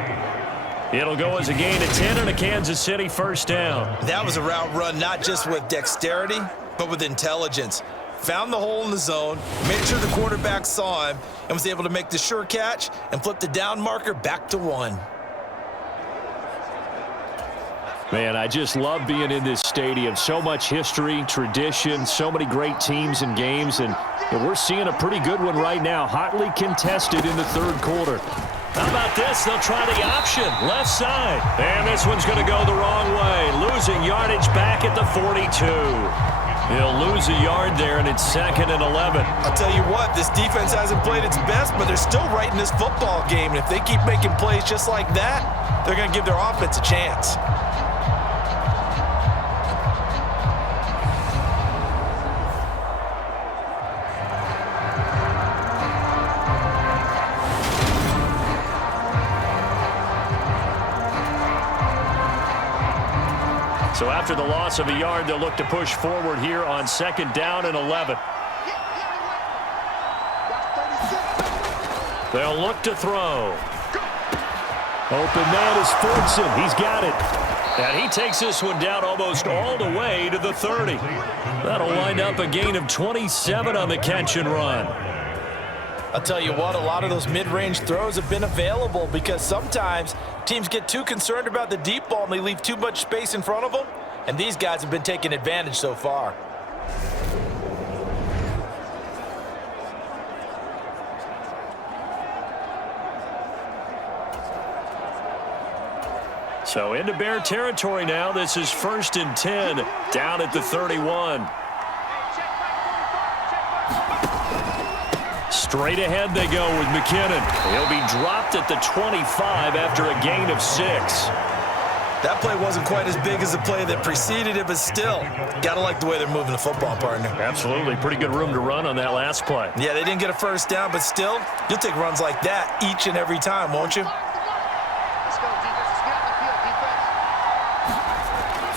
It'll go as a gain of 10 and a Kansas City first down. That was a route run not just with dexterity, but with intelligence. Found the hole in the zone, made sure the quarterback saw him, and was able to make the sure catch and flip the down marker back to 1. Man, I just love being in this stadium. So much history, tradition, so many great teams and games, and we're seeing a pretty good one right now, hotly contested in the third quarter. How about this? They'll try the option, left side. And this one's going to go the wrong way. Losing yardage back at the 42. He'll lose a yard there, and it's 2nd and 11. I'll tell you what, this defense hasn't played its best, but they're still right in this football game. And if they keep making plays just like that, they're going to give their offense a chance. So after the loss of a yard, they'll look to push forward here on 2nd down and 11. They'll look to throw. Open man is Fordson. He's got it. And he takes this one down almost all the way to the 30. That'll wind up a gain of 27 on the catch and run. I'll tell you what, a lot of those mid-range throws have been available because sometimes teams get too concerned about the deep ball and they leave too much space in front of them, and these guys have been taking advantage so far. So into Bear territory now. This is 1st and 10 down at the 31. Straight ahead they go with McKinnon. He'll be dropped at the 25 after a gain of 6. That play wasn't quite as big as the play that preceded it, but still, gotta like the way they're moving the football, partner. Absolutely. Pretty good room to run on that last play. Yeah, they didn't get a first down, but still, you'll take runs like that each and every time, won't you?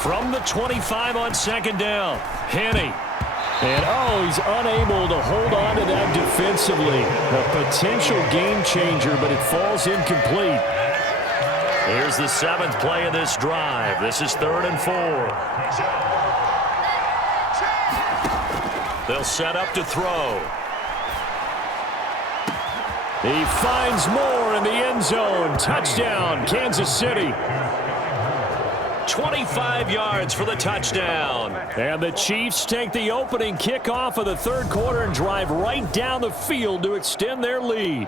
From the 25 on 2nd down, Henne. And, he's unable to hold on to that defensively. A potential game changer, but it falls incomplete. Here's the 7th play of this drive. This is 3rd and 4. They'll set up to throw. He finds Moore in the end zone. Touchdown, Kansas City. 25 yards for the touchdown. And the Chiefs take the opening kickoff of the 3rd quarter and drive right down the field to extend their lead.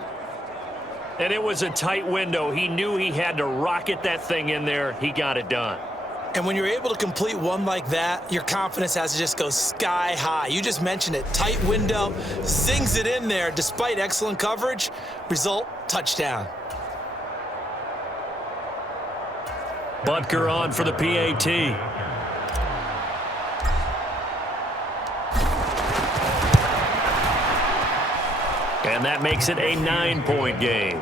And it was a tight window. He knew he had to rocket that thing in there. He got it done. And when you're able to complete one like that, your confidence has to just go sky high. You just mentioned it. Tight window, zings it in there despite excellent coverage. Result, touchdown. Butker on for the PAT. And that makes it a 9-point game.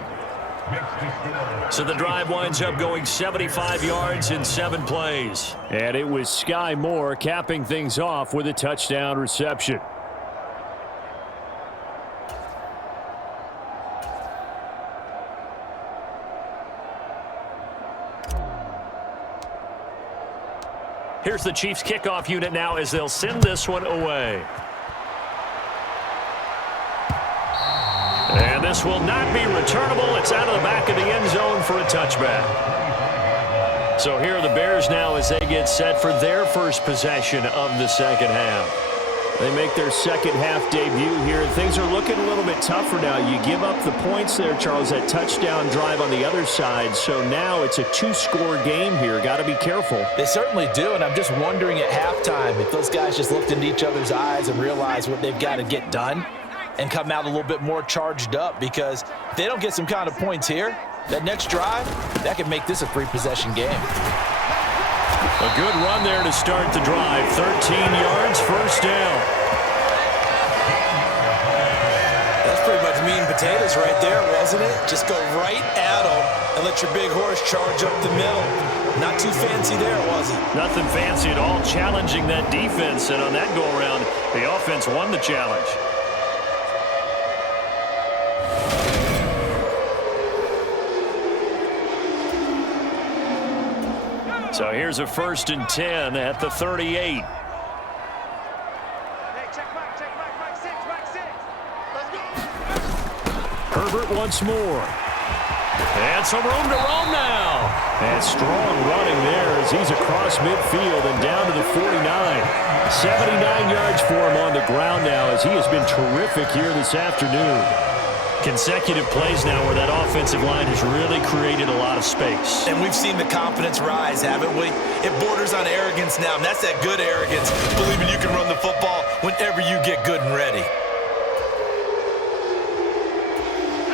So the drive winds up going 75 yards in 7 plays. And it was Sky Moore capping things off with a touchdown reception. Here's the Chiefs kickoff unit now as they'll send this one away. And this will not be returnable. It's out of the back of the end zone for a touchback. So here are the Bears now as they get set for their first possession of the 2nd half. They make their 2nd half debut here, and things are looking a little bit tougher now. You give up the points there, Charles, that touchdown drive on the other side. So now it's a 2-score game here. Got to be careful. They certainly do, and I'm just wondering at halftime if those guys just looked into each other's eyes and realized what they've got to get done and come out a little bit more charged up, because if they don't get some kind of points here, that next drive, that could make this a 3-possession game. A good run there to start the drive. 13 yards, 1st down. That's pretty much meat and potatoes right there, wasn't it? Just go right at them and let your big horse charge up the middle. Not too fancy there, was it? Nothing fancy at all, challenging that defense. And on that go-around, the offense won the challenge. So here's a 1st and 10 at the 38. Herbert once more. And some room to roam now. And strong running there as he's across midfield and down to the 49. 79 yards for him on the ground now as he has been terrific here this afternoon. Consecutive plays now where that offensive line has really created a lot of space. And we've seen the confidence rise, haven't we? It borders on arrogance now, and that's that good arrogance, believing you can run the football whenever you get good and ready.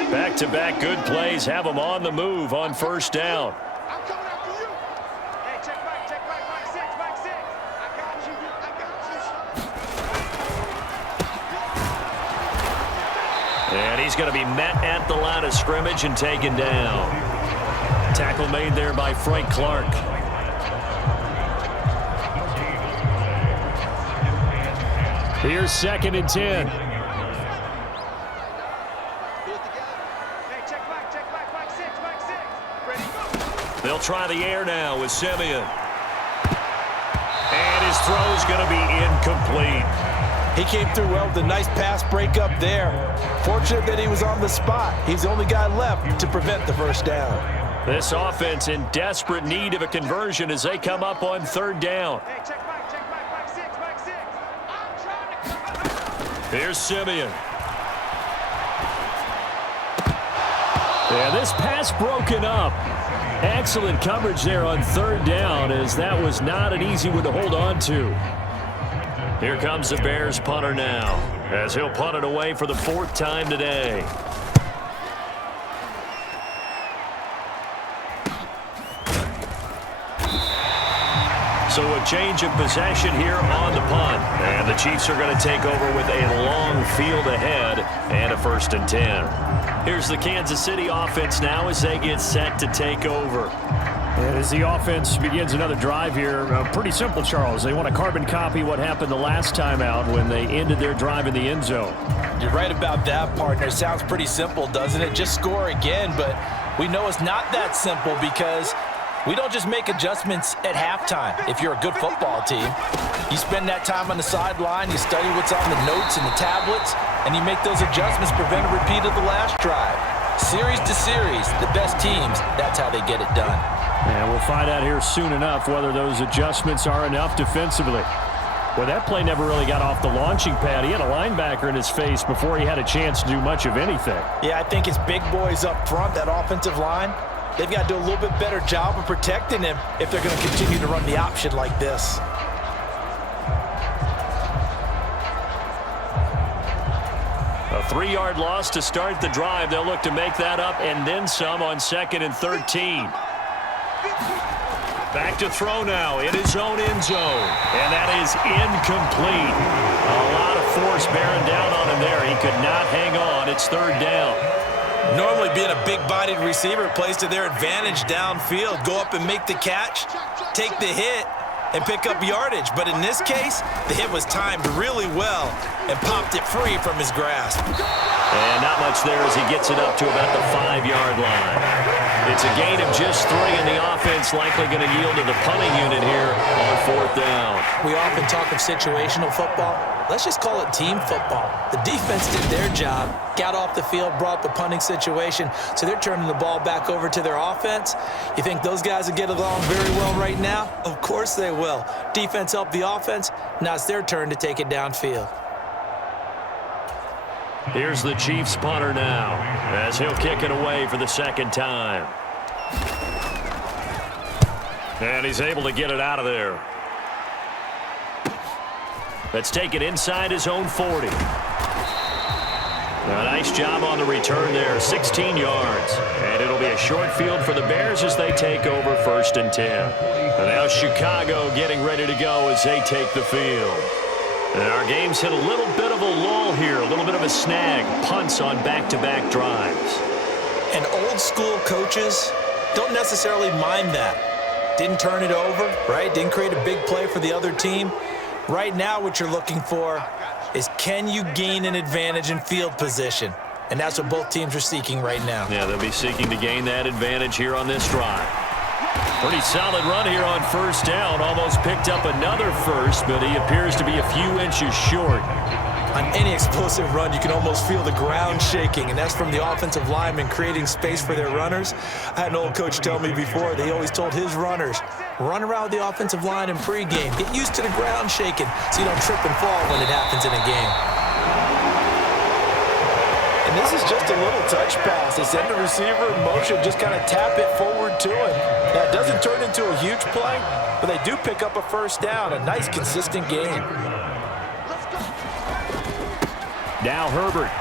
Back-to-back good plays have them on the move on 1st down. I'm coming after you. Hey, check back, back 6, back 6. I got you, And he's going to be met at the line of scrimmage and taken down. Tackle made there by Frank Clark. Here's 2nd and 10. They'll try the air now with Simeon. And his throw's going to be incomplete. He came through well with a nice pass breakup there. Fortunate that he was on the spot. He's the only guy left to prevent the first down. This offense in desperate need of a conversion as they come up on third down. Hey, check back, six. I'm trying to... Here's Simeon. Yeah, this pass broken up. Excellent coverage there on third down, as that was not an easy one to hold on to. Here comes the Bears punter now, as he'll punt it away for the fourth time today. So a change of possession here on the punt. And the Chiefs are going to take over with a long field ahead and a 1st and 10. Here's the Kansas City offense now as they get set to take over. And as the offense begins another drive here, pretty simple, Charles. They want to carbon copy what happened the last time out when they ended their drive in the end zone. You're right about that, partner. Sounds pretty simple, doesn't it? Just score again, but we know it's not that simple because we don't just make adjustments at halftime. If you're a good football team, you spend that time on the sideline, you study what's on the notes and the tablets, and you make those adjustments, prevent a repeat of the last drive. Series to series, the best teams, that's how they get it done. And we'll find out here soon enough whether those adjustments are enough defensively. Well, that play never really got off the launching pad. He had a linebacker in his face before he had a chance to do much of anything. Yeah, I think his big boys up front, that offensive line, they've got to do a little bit better job of protecting him if they're going to continue to run the option like this. A 3-yard loss to start the drive. They'll look to make that up and then some on 2nd and 13. Back to throw now in his own end zone. And that is incomplete. A lot of force bearing down on him there. He could not hang on. It's 3rd down. Normally being a big-bodied receiver plays to their advantage downfield. Go up and make the catch, take the hit, and pick up yardage. But in this case, the hit was timed really well and popped it free from his grasp. And not much there as he gets it up to about the 5-yard line. It's a gain of just 3, and the offense likely going to yield to the punting unit here on 4th down. We often talk of situational football. Let's just call it team football. The defense did their job, got off the field, brought the punting situation, so they're turning the ball back over to their offense. You think those guys will get along very well right now? Of course they will. Defense helped the offense. Now it's their turn to take it downfield. Here's the Chiefs punter now as he'll kick it away for the 2nd time. And he's able to get it out of there. Let's take it inside his own 40. A nice job on the return there, 16 yards. And it'll be a short field for the Bears as they take over 1st and 10. And now Chicago getting ready to go as they take the field. And our game's hit a little bit of a lull here, a little bit of a snag. Punts on back-to-back drives. And old-school coaches don't necessarily mind that. Didn't turn it over, right? Didn't create a big play for the other team. Right now what you're looking for is can you gain an advantage in field position? And that's what both teams are seeking right now. Yeah, they'll be seeking to gain that advantage here on this drive. Pretty solid run here on 1st down. Almost picked up another first, but he appears to be a few inches short. On any explosive run, you can almost feel the ground shaking, and that's from the offensive linemen creating space for their runners. I had an old coach tell me before, they always told his runners, run around with the offensive line in pregame. Get used to the ground shaking so you don't trip and fall when it happens in a game. And this is just a little touch pass. They send the receiver in motion, just kind of tap it forward to him. Now, it doesn't turn into a huge play, but they do pick up a 1st down, a nice, consistent game. Now Herbert.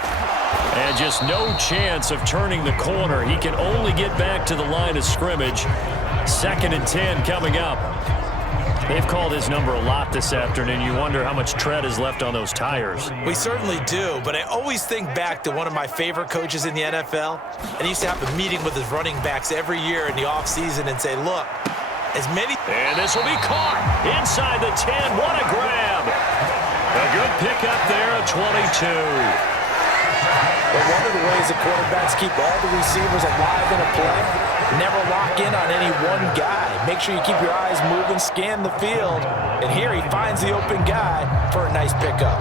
And just no chance of turning the corner. He can only get back to the line of scrimmage. 2nd and 10 coming up. They've called his number a lot this afternoon. You wonder how much tread is left on those tires. We certainly do, but I always think back to one of my favorite coaches in the NFL. And he used to have a meeting with his running backs every year in the offseason and say, look, as many... And this will be caught inside the 10. What a grab. A good pickup there at 22. But one of the ways the quarterbacks keep all the receivers alive in a play, never lock in on any one guy. Make sure you keep your eyes moving, scan the field. And here he finds the open guy for a nice pickup.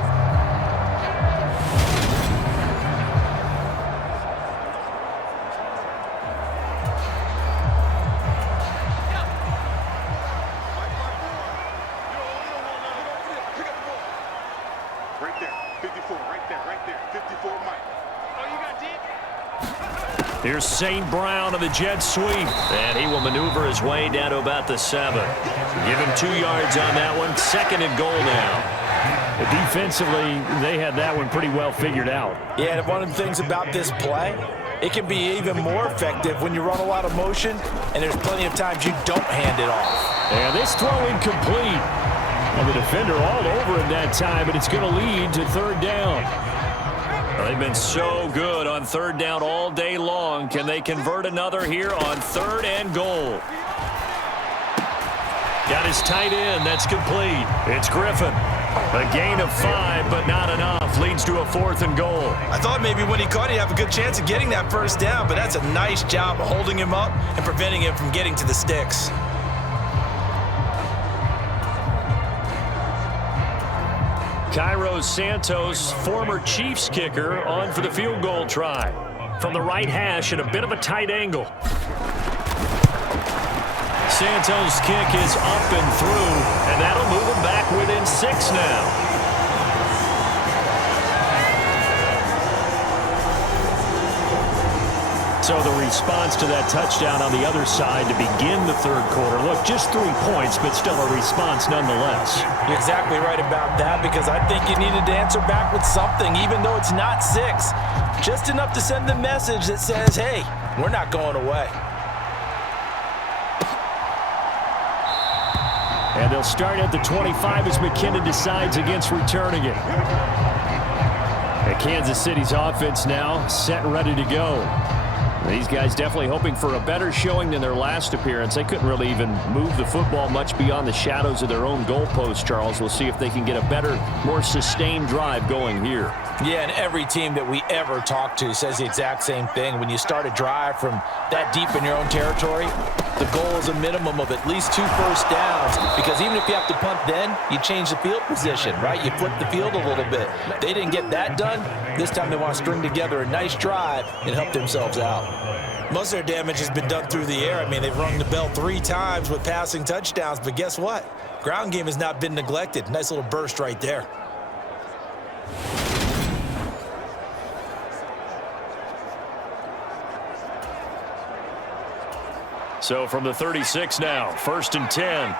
Here's St. Brown of the jet sweep. And he will maneuver his way down to about the 7. Give him 2 yards on that one. 2nd and goal now. Defensively, they had that one pretty well figured out. Yeah, and one of the things about this play, it can be even more effective when you run a lot of motion, and there's plenty of times you don't hand it off. And this throw incomplete. And the defender all over him that time, but it's going to lead to 3rd down. Well, they've been so good on 3rd down all day long. Can they convert another here on 3rd and goal? Got his tight end. That's complete. It's Griffin. A gain of 5, but not enough. Leads to a 4th and goal. I thought maybe when he caught it, he'd have a good chance of getting that 1st down, but that's a nice job of holding him up and preventing him from getting to the sticks. Cairo Santos, former Chiefs kicker, on for the field goal try. From the right hash at a bit of a tight angle. Santos' kick is up and through, and that'll move him back within 6 now. So the response to that touchdown on the other side to begin the 3rd quarter. Look, just 3 points, but still a response nonetheless. You're exactly right about that, because I think you needed to answer back with something, even though it's not 6. Just enough to send the message that says, hey, we're not going away. And they'll start at the 25 as McKinnon decides against returning it. And Kansas City's offense now set and ready to go. These guys definitely hoping for a better showing than their last appearance. They couldn't really even move the football much beyond the shadows of their own goalpost, Charles. We'll see if they can get a better, more sustained drive going here. Yeah, and every team that we ever talk to says the exact same thing. When you start a drive from that deep in your own territory, the goal is a minimum of at least 2 first downs, because even if you have to punt then, you change the field position, right? You flip the field a little bit. They didn't get that done. This time they want to string together a nice drive and help themselves out. Most of their damage has been done through the air. I mean, they've rung the bell 3 times with passing touchdowns, but guess what? Ground game has not been neglected. Nice little burst right there. So from the 36 now, 1st and 10.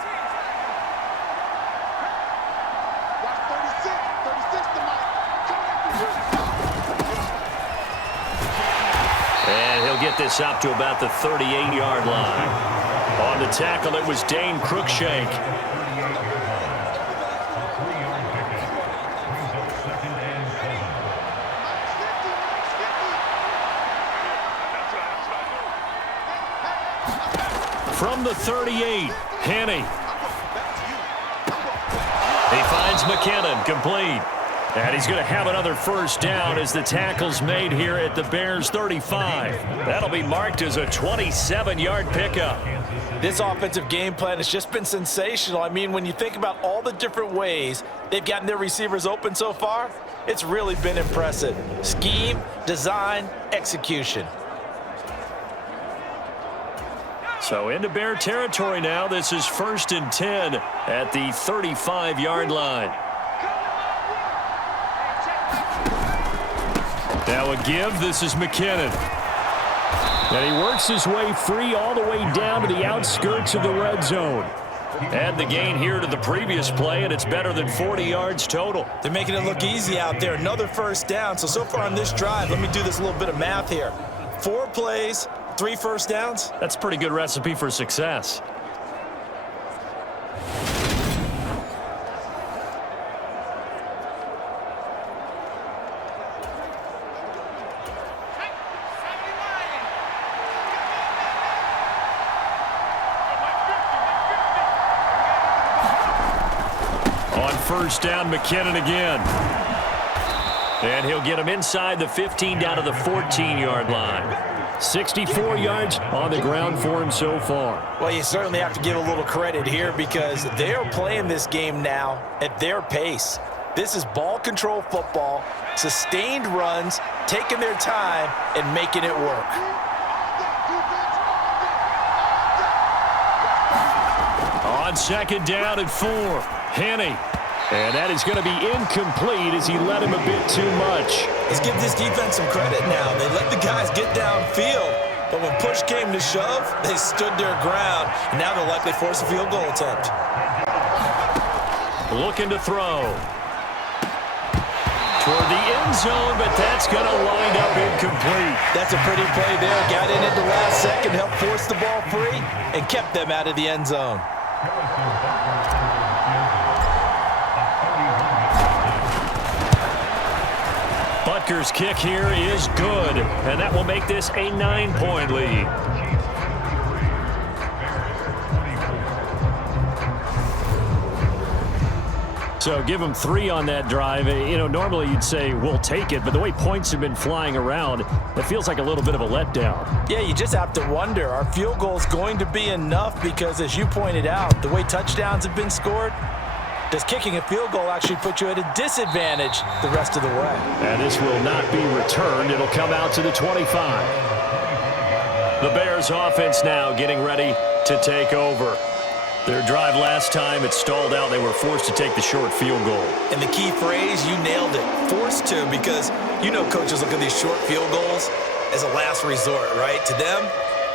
And he'll get this up to about the 38-yard line. On the tackle, it was Dane Cruikshank. From the 38, Henne. He finds McKinnon, complete. And he's going to have another 1st down as the tackle's made here at the Bears' 35. That'll be marked as a 27-yard pickup. This offensive game plan has just been sensational. I mean, when you think about all the different ways they've gotten their receivers open so far, it's really been impressive. Scheme, design, execution. So into Bear territory now. This is 1st and 10 at the 35-yard line. Now a give. This is McKinnon. And he works his way free all the way down to the outskirts of the red zone. Add the gain here to the previous play, and it's better than 40 yards total. They're making it look easy out there. Another 1st down. So far on this drive, let me do this little bit of math here. 4 plays, 3 first downs. That's a pretty good recipe for success. On 1st down, McKinnon again. And he'll get him inside the 15 down to the 14-yard line. 64 yards on the ground for him so far. Well, you certainly have to give a little credit here, because they are playing this game now at their pace. This is ball control football, sustained runs, taking their time and making it work. On 2nd down and 4, Henne. And that is going to be incomplete as he led him a bit too much. Let's give this defense some credit now. They let the guys get downfield, but when push came to shove, they stood their ground, and now they'll likely force a field goal attempt. Looking to throw. Toward the end zone, but that's going to wind up incomplete. That's a pretty play there. Got in at the last second, helped force the ball free, and kept them out of the end zone. Butker's kick here is good, and that will make this a 9-point lead. So give them 3 on that drive. You know, normally you'd say, we'll take it, but the way points have been flying around, it feels like a little bit of a letdown. Yeah, you just have to wonder, are field goals going to be enough? Because as you pointed out, the way touchdowns have been scored, does kicking a field goal actually put you at a disadvantage the rest of the way? And this will not be returned. It'll come out to the 25. The Bears offense now getting ready to take over. Their drive last time, it stalled out. They were forced to take the short field goal. And the key phrase, you nailed it, forced to, because you know coaches look at these short field goals as a last resort, right? To them,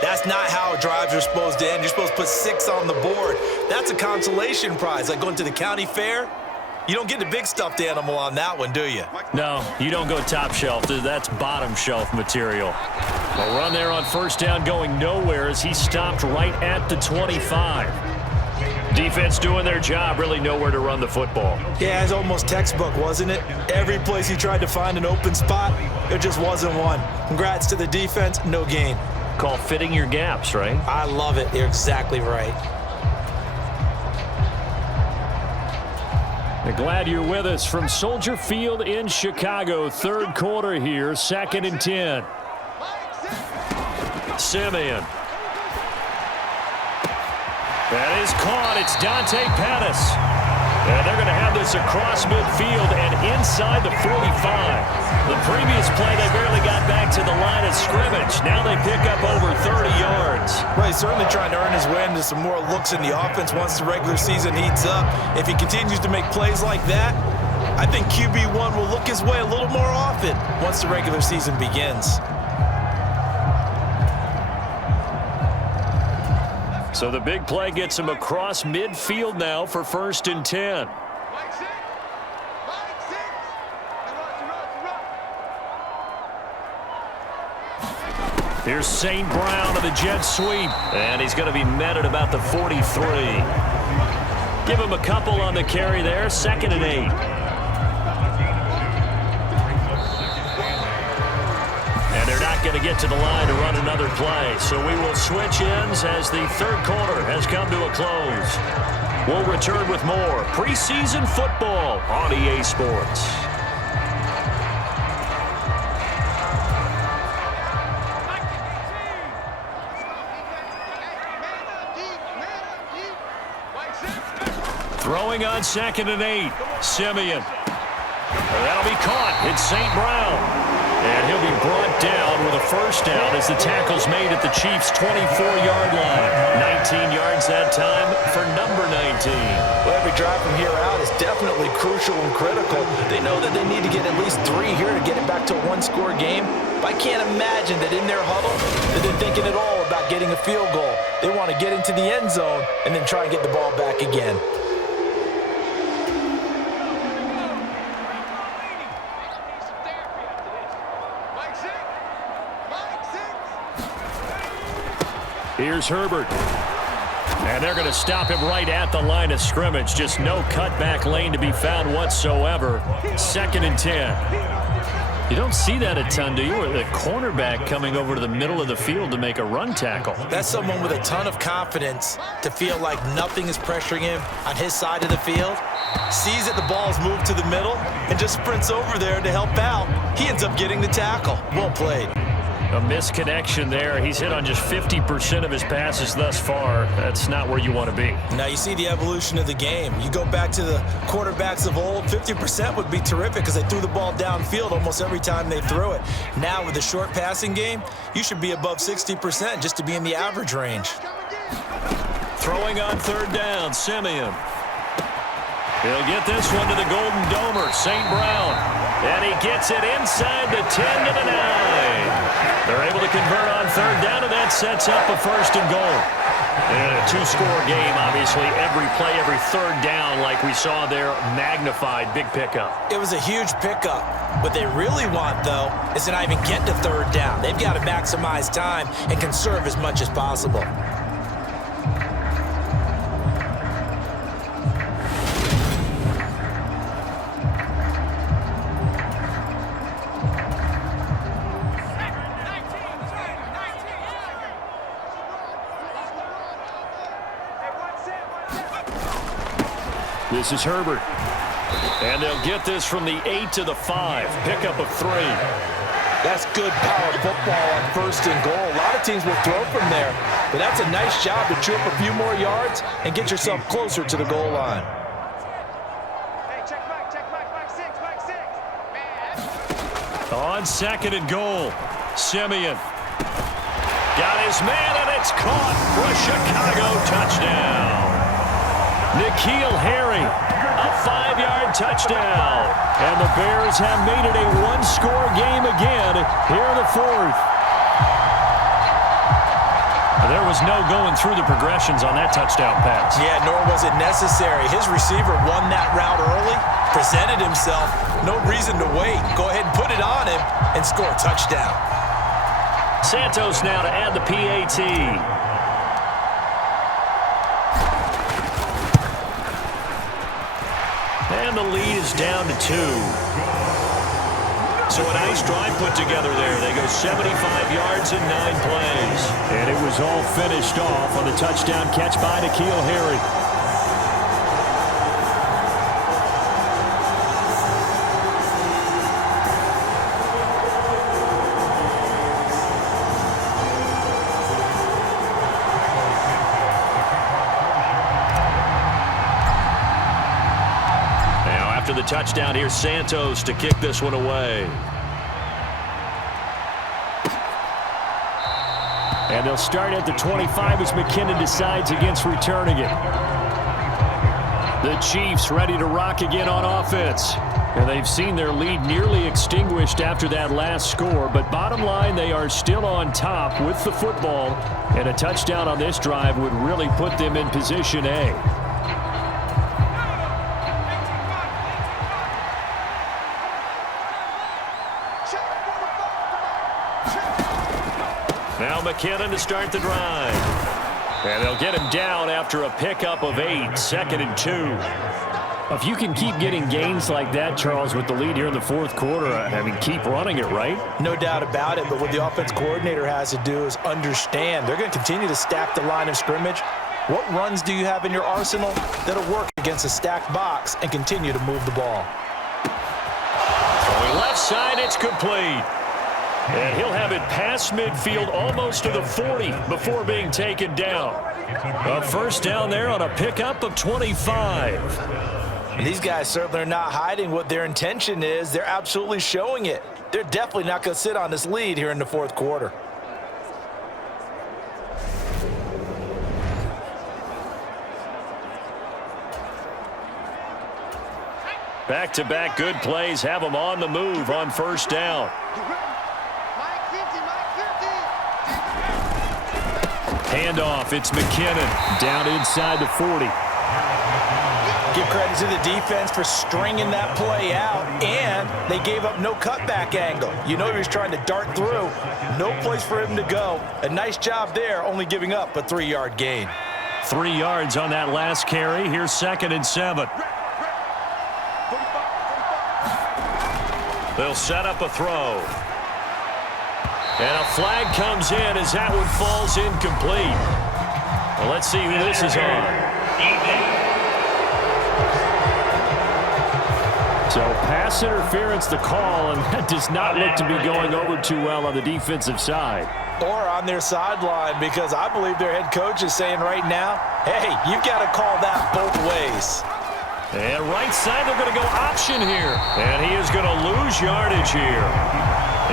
that's not how drives are supposed to end. You're supposed to put 6 on the board. That's a consolation prize. Like going to the county fair, you don't get the big stuffed animal on that one, do you? No, you don't go top shelf. That's bottom shelf material. A run there on first down going nowhere as he stopped right at the 25. Defense doing their job, really nowhere to run the football. Yeah, it's almost textbook, wasn't it? Every place he tried to find an open spot, there just wasn't one. Congrats to the defense, no gain. Call fitting your gaps, right? I love it. You're exactly right. I'm glad you're with us from Soldier Field in Chicago. Third quarter here, 2nd and 10. Simeon. That is caught. It's Dante Pettis. And they're going to have this across midfield and inside the 45. The previous play, they barely got back to the line of scrimmage. Now they pick up over 30 yards. Well, he's certainly trying to earn his way into some more looks in the offense once the regular season heats up. If he continues to make plays like that, I think QB1 will look his way a little more often once the regular season begins. So the big play gets him across midfield now for 1st and 10. Here's St. Brown of the jet sweep, and he's going to be met at about the 43. Give him a couple on the carry there, 2nd and 8. And they're not going to get to the line to run another play. So we will switch ends as the third quarter has come to a close. We'll return with more preseason football on EA Sports. Throwing on 2nd and 8. Simeon. That'll be caught. It's St. Brown. And he'll be brought down with a first down as the tackle's made at the Chiefs' 24-yard line. 19 yards that time for number 19. Well, every drive from here out is definitely crucial and critical. They know that they need to get at least 3 here to get it back to a one-score game. But I can't imagine that in their huddle that they're thinking at all about getting a field goal. They want to get into the end zone and then try and get the ball back again. Here's Herbert. And they're going to stop him right at the line of scrimmage. Just no cutback lane to be found whatsoever. 2nd and 10. You don't see that a ton, do you? Or the cornerback coming over to the middle of the field to make a run tackle. That's someone with a ton of confidence to feel like nothing is pressuring him on his side of the field. Sees that the ball's moved to the middle and just sprints over there to help out. He ends up getting the tackle. Well played. A misconnection there. He's hit on just 50% of his passes thus far. That's not where you want to be. Now you see the evolution of the game. You go back to the quarterbacks of old, 50% would be terrific because they threw the ball downfield almost every time they threw it. Now with the short passing game, you should be above 60% just to be in the average range. Throwing on 3rd down, Simeon. He'll get this one to the Golden Domer, St. Brown. And he gets it inside the 10 to the 9. They're able to convert on third down, and that sets up a 1st and goal. And a 2-score game, obviously. Every play, every third down, like we saw there, magnified. Big pickup. It was a huge pickup. What they really want, though, is to not even get to third down. They've got to maximize time and conserve as much as possible. This is Herbert. And they'll get this from the 8 to the 5. Pickup of 3. That's good power football on 1st and goal. A lot of teams will throw from there, but that's a nice job to chew up a few more yards and get yourself closer to the goal line. Hey, check back 6. Man. On 2nd and goal, Simeon. Got his man, and it's caught for a Chicago touchdown. N'Keal Harry, a 5-yard touchdown. And the Bears have made it a 1-score game again here in the 4th. There was no going through the progressions on that touchdown pass. Yeah, nor was it necessary. His receiver won that route early, presented himself. No reason to wait. Go ahead and put it on him and score a touchdown. Santos now to add the PAT. And the lead is down to 2. So a nice drive put together there. They go 75 yards in 9 plays. And it was all finished off on the touchdown catch by N'Keal Harry. After the touchdown, here's Santos to kick this one away. And they'll start at the 25 as McKinnon decides against returning it. The Chiefs ready to rock again on offense. And they've seen their lead nearly extinguished after that last score. But bottom line, they are still on top with the football. And a touchdown on this drive would really put them in position A. Now McKinnon to start the drive. And they'll get him down after a pickup of 8, 2nd and 2. If you can keep getting gains like that, Charles, with the lead here in the 4th quarter, I mean, keep running it, right? No doubt about it, but what the offense coordinator has to do is understand they're going to continue to stack the line of scrimmage. What runs do you have in your arsenal that'll work against a stacked box and continue to move the ball? Throwing left side, it's complete. And he'll have it past midfield almost to the 40 before being taken down. A 1st down there on a pickup of 25. These guys certainly are not hiding what their intention is. They're absolutely showing it. They're definitely not going to sit on this lead here in the 4th quarter. Back-to-back good plays have them on the move on 1st down. Handoff, it's McKinnon down inside the 40. Give credit to the defense for stringing that play out, and they gave up no cutback angle. You know he was trying to dart through. No place for him to go. A nice job there, only giving up a 3-yard gain. 3 yards on that last carry. Here's 2nd and 7. They'll set up a throw. And a flag comes in as that one falls incomplete. Well, let's see who this is on. So pass interference the call, and that does not look to be going over too well on the defensive side. Or on their sideline, because I believe their head coach is saying right now, hey, you've got to call that both ways. And right side, they're going to go option here. And he is going to lose yardage here.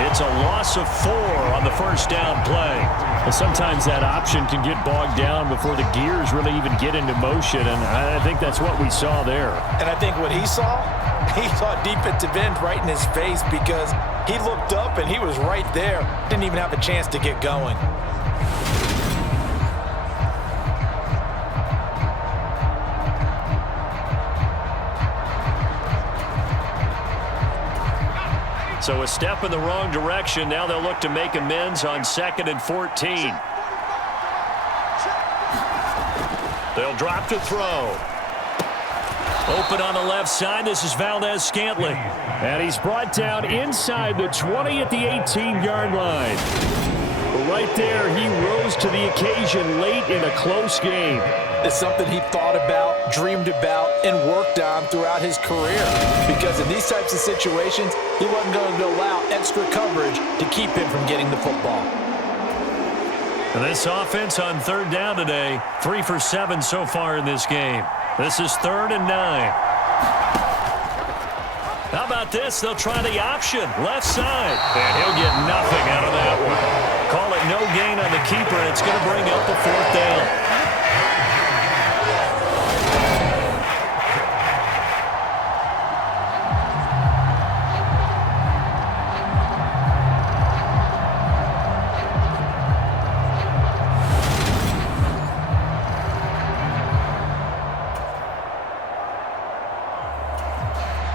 It's a loss of 4 on the 1st down play. Well, sometimes that option can get bogged down before the gears really even get into motion, and I think that's what we saw there. And I think what he saw defensive end right in his face because he looked up and he was right there. Didn't even have a chance to get going. So a step in the wrong direction. Now they'll look to make amends on 2nd and 14. They'll drop to throw. Open on the left side. This is Valdez-Scantling. And he's brought down inside the 20 at the 18-yard line. Right there, he rose to the occasion late in a close game. It's something he thought about, dreamed about, and worked on throughout his career. Because in these types of situations, he wasn't going to allow extra coverage to keep him from getting the football. And this offense on 3rd down today, 3 for 7 so far in this game. This is 3rd and 9. How about this? They'll try the option, left side. And he'll get nothing out of that one. Call it no gain on the keeper, and it's going to bring up a 4th down.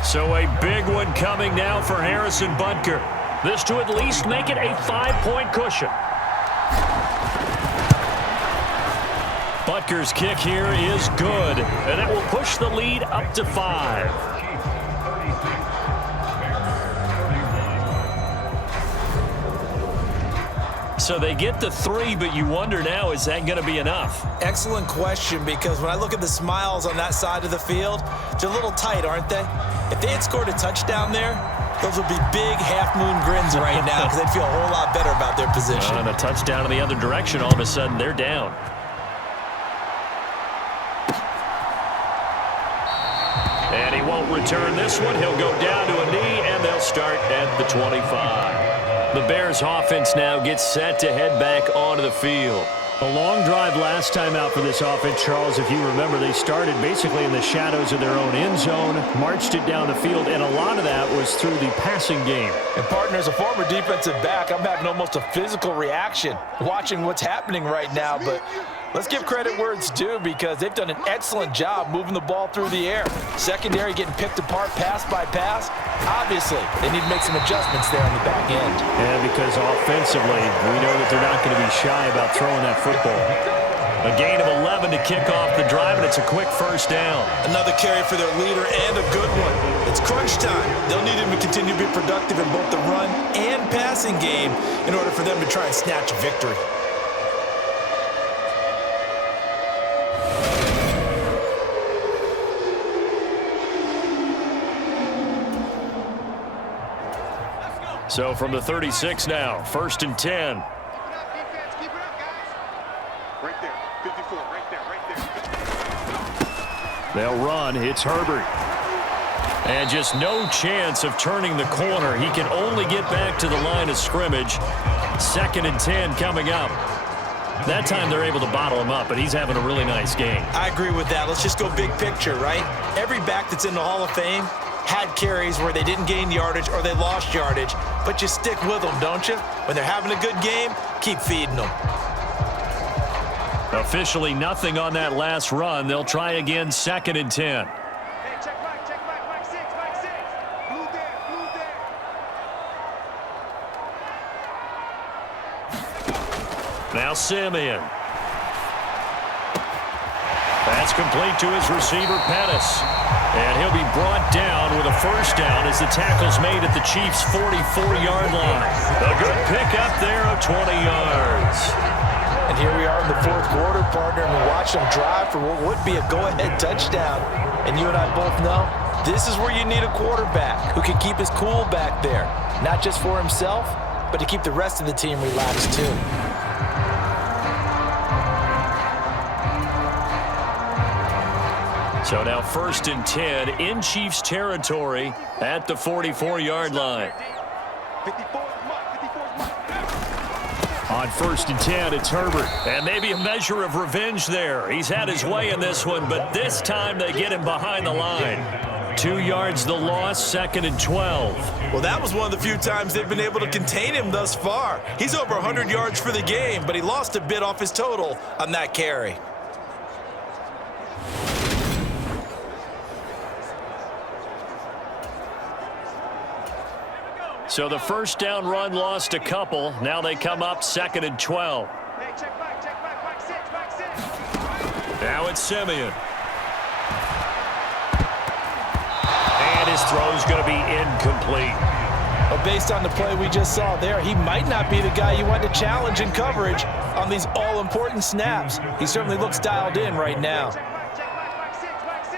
So a big one coming now for Harrison Butker. This to at least make it a 5-point cushion. Butker's kick here is good, and that will push the lead up to 5. So they get the 3, but you wonder now, is that going to be enough? Excellent question, because when I look at the smiles on that side of the field, they're a little tight, aren't they? If they had scored a touchdown there, those would be big half-moon grins right now because they'd feel a whole lot better about their position. And a touchdown in the other direction, all of a sudden, they're down. And he won't return this one. He'll go down to a knee, and they'll start at the 25. The Bears offense now gets set to head back onto the field. A long drive last time out for this offense, Charles. If you remember, they started basically in the shadows of their own end zone, marched it down the field, and a lot of that was through the passing game. And partner, as a former defensive back, I'm having almost a physical reaction watching what's happening right now. But let's give credit where it's due because they've done an excellent job moving the ball through the air. Secondary getting picked apart pass by pass. Obviously, they need to make some adjustments there on the back end. And because offensively, we know that they're not going to be shy about throwing that football. A gain of 11 to kick off the drive, and it's a quick 1st down. Another carry for their leader and a good one. It's crunch time. They'll need him to continue to be productive in both the run and passing game in order for them to try and snatch a victory. So from the 36 now, 1st and 10. Keep it up, defense. Keep it up, guys. Right there. 54. Right there. They'll run. It's Herbert. And just no chance of turning the corner. He can only get back to the line of scrimmage. 2nd and 10 coming up. That time they're able to bottle him up, but he's having a really nice game. I agree with that. Let's just go big picture, right? Every back that's in the Hall of Fame had carries where they didn't gain yardage or they lost yardage, but you stick with them, don't you? When they're having a good game, keep feeding them. Officially nothing on that last run. They'll try again, 2nd and 10. Hey, check Mike, Mike 6, Mike 6. Blue there, blue there. Now Simeon. That's complete to his receiver, Pettis. And he'll be brought down with a 1st down as the tackle's made at the Chiefs' 44-yard line. A good pickup there of 20 yards. And here we are in the 4th quarter, partner, and we watch them drive for what would be a go-ahead touchdown. And you and I both know this is where you need a quarterback who can keep his cool back there, not just for himself, but to keep the rest of the team relaxed too. So now 1st and 10 in Chiefs territory at the 44-yard line. 54 is Mike, 54 is Mike. On 1st and 10. It's Herbert. And maybe a measure of revenge there. He's had his way in this one, but this time they get him behind the line. 2 yards the loss, 2nd and 12. Well, that was one of the few times they've been able to contain him thus far. He's over 100 yards for the game, but he lost a bit off his total on that carry. So the first down run lost a couple. Now they come up 2nd and 12. Hey, check back 6. Now it's Simeon. And his throw's going to be incomplete. But based on the play we just saw there, he might not be the guy you want to challenge in coverage on these all-important snaps. He certainly looks dialed in right now. Check back 6.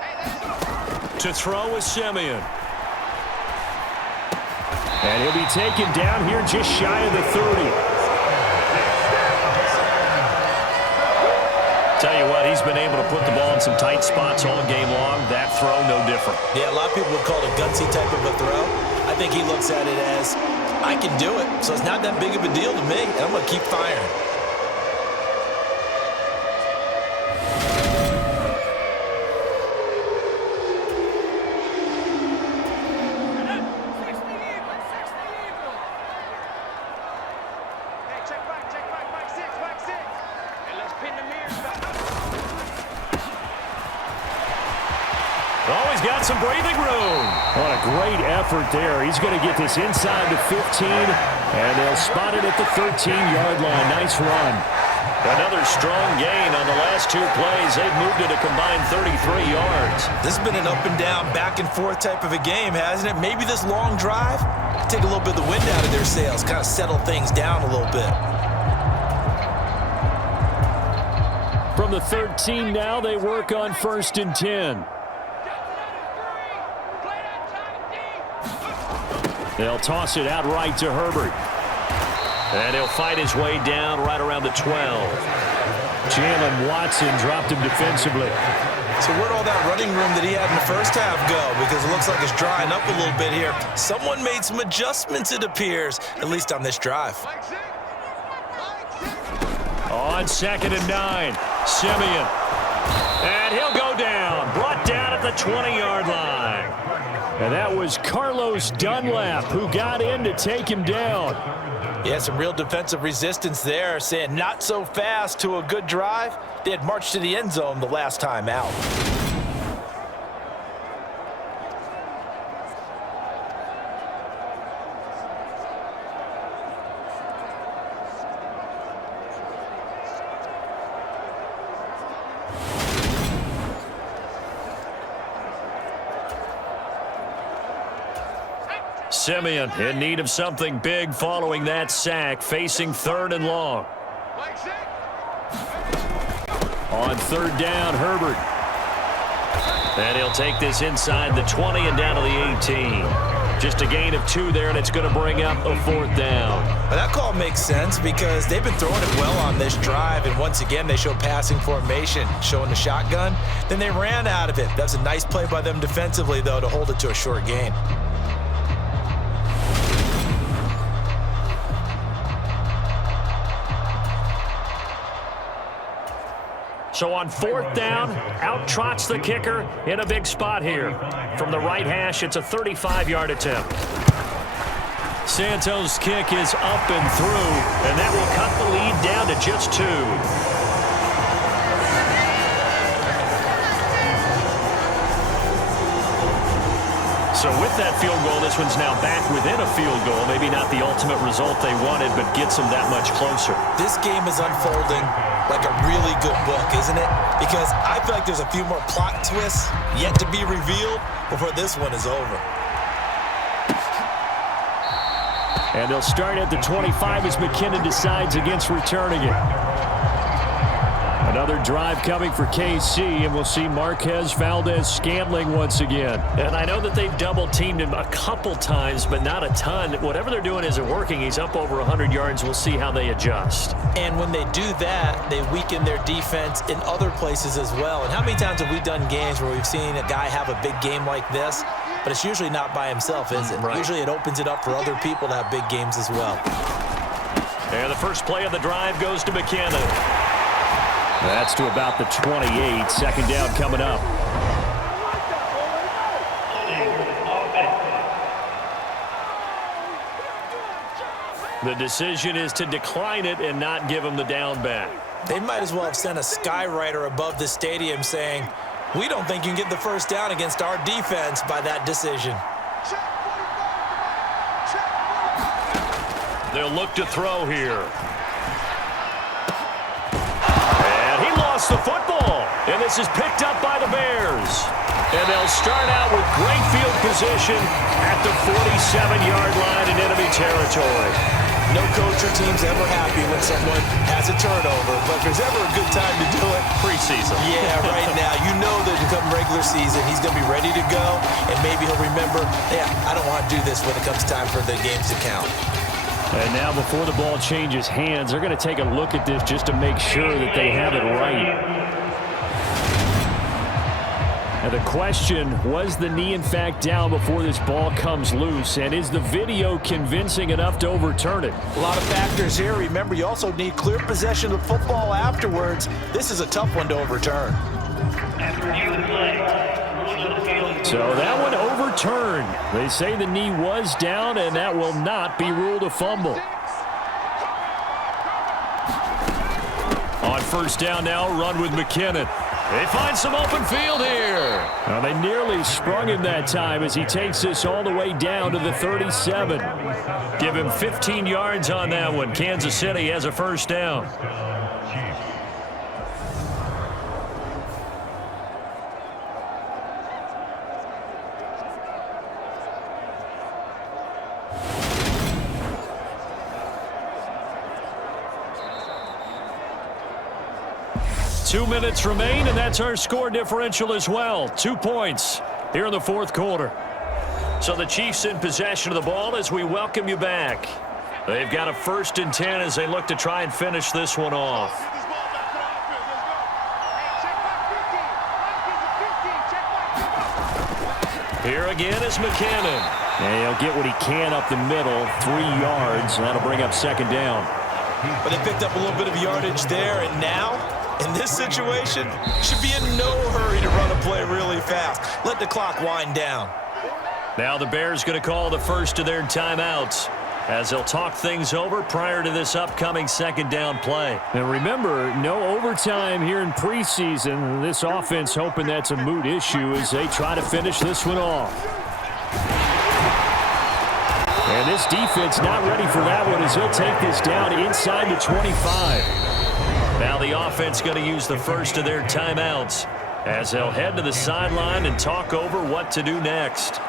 Hey, let's go. To throw is Simeon. And he'll be taken down here just shy of the 30. Tell you what, he's been able to put the ball in some tight spots all game long. That throw, no different. Yeah, a lot of people would call it a gutsy type of a throw. I think he looks at it as, I can do it, so it's not that big of a deal to me, and I'm going to keep firing. Hey, check back 6. And let's pin the mirrors back. Oh, he's got some breathing room. What a great effort there. He's going to get this inside the 15, and they'll spot it at the 13-yard line. Nice run. Another strong gain on the last 2 plays. They've moved it a combined 33 yards. This has been an up-and-down, back-and-forth type of a game, hasn't it? Maybe this long drive, take a little bit of the wind out of their sails, kind of settle things down a little bit. From the 13 now, they work on 1st and 10. They'll toss it out right to Herbert. And he'll fight his way down right around the 12. Jalen Watson dropped him defensively. So where'd all that running room that he had in the first half go? Because it looks like it's drying up a little bit here. Someone made some adjustments, it appears, at least on this drive. On 2nd and 9, Simeon. And he'll go down. Brought down at the 20-yard line. And that was Carlos Dunlap who got in to take him down. Yeah, some real defensive resistance there, saying not so fast to a good drive. They had marched to the end zone the last time out. Simeon in need of something big following that sack, facing 3rd and long. On 3rd down, Herbert. And he'll take this inside the 20 and down to the 18. Just a gain of 2 there, and it's going to bring up a 4th down. Well, that call makes sense because they've been throwing it well on this drive, and once again they show passing formation, showing the shotgun. Then they ran out of it. That was a nice play by them defensively, though, to hold it to a short gain. So on 4th down, out trots the kicker in a big spot here. From the right hash, it's a 35-yard attempt. Santos' kick is up and through, and that will cut the lead down to just 2. So with that field goal, this one's now back within a field goal. Maybe not the ultimate result they wanted, but gets them that much closer. This game is unfolding like a really good book, isn't it? Because I feel like there's a few more plot twists yet to be revealed before this one is over. and they'll start at the 25 as McKinnon decides against returning it. Another drive coming for KC, and we'll see Marquez Valdez-Scantling once again. And I know that they've double-teamed him a couple times, but not a ton. Whatever they're doing isn't working. He's up over 100 yards. We'll see how they adjust. And when they do that, they weaken their defense in other places as well. And how many times have we done games where we've seen a guy have a big game like this, but it's usually not by himself, is it? Right. Usually it opens it up for other people to have big games as well. And the first play of the drive goes to McKinnon. That's to about the 28. Second down coming up. The decision is to decline it and not give him the down back. They might as well have sent a skywriter above the stadium saying, we don't think you can get the first down against our defense by that decision. They'll look to throw here. And he lost the football. And this is picked up by the Bears. And they'll start out with great field position at the 47-yard line in enemy territory. No coach or team's ever happy when someone has a turnover, but if there's ever a good time to do it, preseason. Yeah, right now. You know that come regular season, he's going to be ready to go, and maybe he'll remember, yeah, I don't want to do this when it comes time for the games to count. And now before the ball changes hands, they're going to take a look at this just to make sure that they have it right. Now the question, was the knee in fact down before this ball comes loose? And is the video convincing enough to overturn it? A lot of factors here. Remember, you also need clear possession of the football afterwards. This is a tough one to overturn. So that one overturned. They say the knee was down, and that will not be ruled a fumble. On first down now, run with McKinnon. They find some open field here. Now they nearly sprung him that time as he takes this all the way down to the 37. Give him 15 yards on that one. Kansas City has a first down. Two minutes remain, and that's our score differential as well. 2 points here in the fourth quarter. So the Chiefs in possession of the ball as we welcome you back. They've got a 1st and 10 as they look to try and finish this one off. Here again is McKinnon. And he'll get what he can up the middle, 3 yards, and that'll bring up second down. But they picked up a little bit of yardage there, and now, in this situation, should be in no hurry to run a play really fast. Let the clock wind down. Now the Bears going to call the first of their timeouts as they'll talk things over prior to this upcoming second down play. And remember, no overtime here in preseason. This offense hoping that's a moot issue as they try to finish this one off. And this defense not ready for that one as he'll take this down inside the 25. Now the offense going to use the first of their timeouts as they'll head to the sideline and talk over what to do next.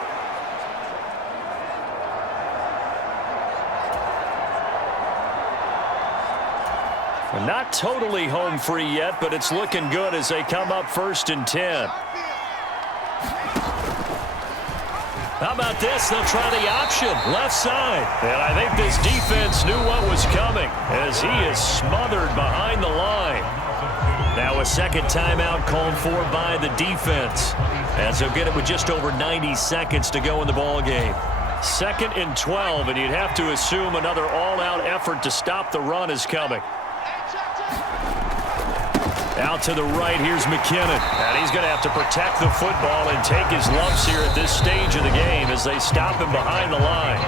Well, not totally home free yet, but it's looking good as they come up 1st and 10. How about this? They'll try the option, left side. And I think this defense knew what was coming as he is smothered behind the line. Now a second timeout called for by the defense as they'll get it with just over 90 seconds to go in the ball game. 2nd and 12, and you'd have to assume another all-out effort to stop the run is coming. Out to the right, here's McKinnon. And he's going to have to protect the football and take his lumps here at this stage of the game as they stop him behind the line.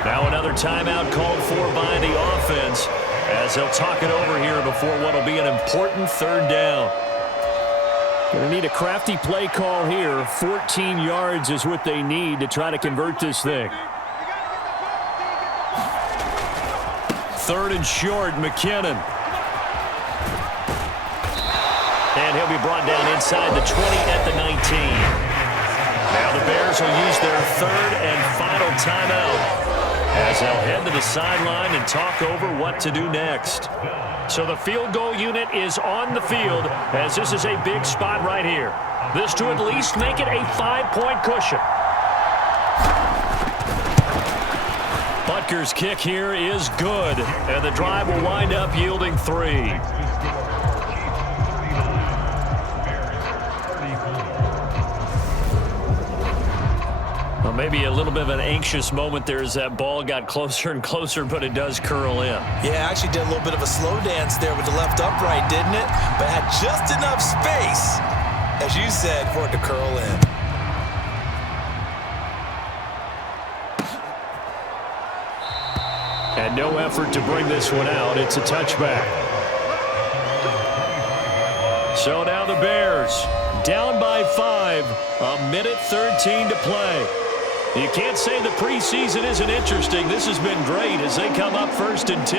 Now another timeout called for by the offense as they'll talk it over here before what will be an important 3rd down. Going to need a crafty play call here. 14 yards is what they need to try to convert this thing. 3rd and short, McKinnon. And he'll be brought down inside the 20 at the 19. Now the Bears will use their 3rd and final timeout as they'll head to the sideline and talk over what to do next. So the field goal unit is on the field as this is a big spot right here. This to at least make it a 5-point cushion. Butker's kick here is good, and the drive will wind up yielding 3. Well, maybe a little bit of an anxious moment there as that ball got closer and closer, but it does curl in. Yeah, actually did a little bit of a slow dance there with the left upright, didn't it? But had just enough space, as you said, for it to curl in. And no effort to bring this one out. It's a touchback. So now the Bears down by 5, a minute 13 to play. You can't say the preseason isn't interesting. This has been great as they come up 1st and 10.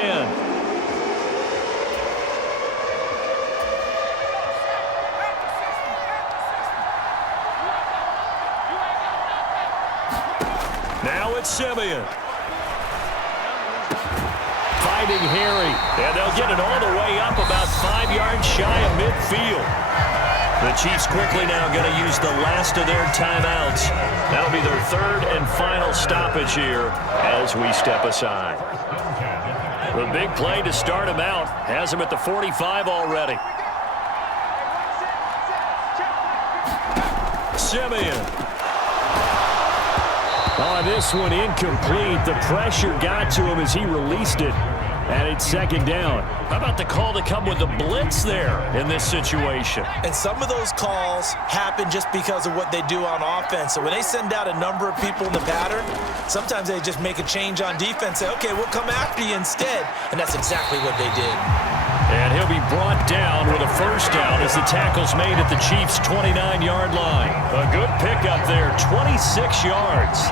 Now it's Simeon. Finding Harry. And they'll get it all the way up about 5 yards shy of midfield. The Chiefs quickly now going to use the last of their timeouts. That'll be their 3rd and final stoppage here as we step aside. The big play to start him out has him at the 45 already. Simeon. Oh, this one incomplete. The pressure got to him as he released it. And it's 2nd down. How about the call to come with the blitz there in this situation? And some of those calls happen just because of what they do on offense. So when they send out a number of people in the pattern, sometimes they just make a change on defense. Say, okay, we'll come after you instead. And that's exactly what they did. And he'll be brought down with a 1st down as the tackle's made at the Chiefs' 29-yard line. A good pickup there, 26 yards.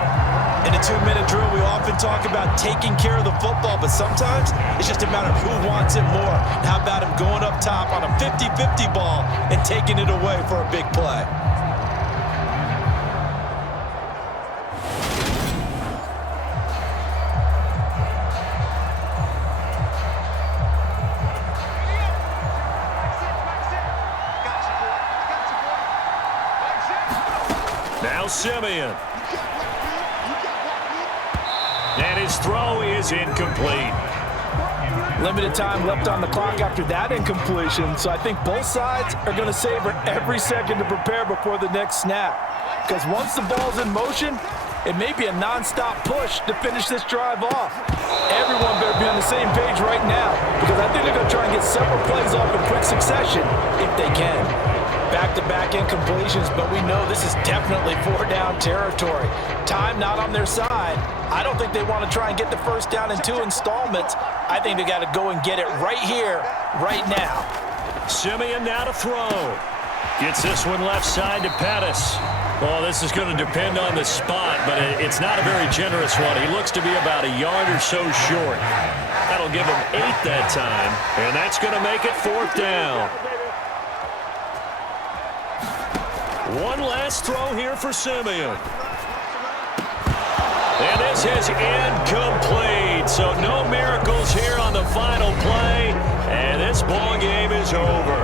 In a 2-minute drill, we often talk about taking care of the football, but sometimes it's just a matter of who wants it more. And how about him going up top on a 50-50 ball and taking it away for a big play? Now Simeon. And his throw is incomplete. Limited time left on the clock after that incompletion, so I think both sides are going to savor every second to prepare before the next snap. Because once the ball's in motion, it may be a non-stop push to finish this drive off. Everyone better be on the same page right now, because I think they're going to try and get several plays off in quick succession if they can. Back-to-back incompletions, but we know this is definitely 4-down territory. Time not on their side. I don't think they want to try and get the 1st down in 2 installments. I think they got to go and get it right here, right now. Simeon now to throw. Gets this one left side to Pettis. Well, this is going to depend on the spot, but it's not a very generous one. He looks to be about a yard or so short. That'll give him 8 that time, and that's going to make it 4th down. One last throw here for Simeon. And this is incomplete. So no miracles here on the final play. And this ball game is over.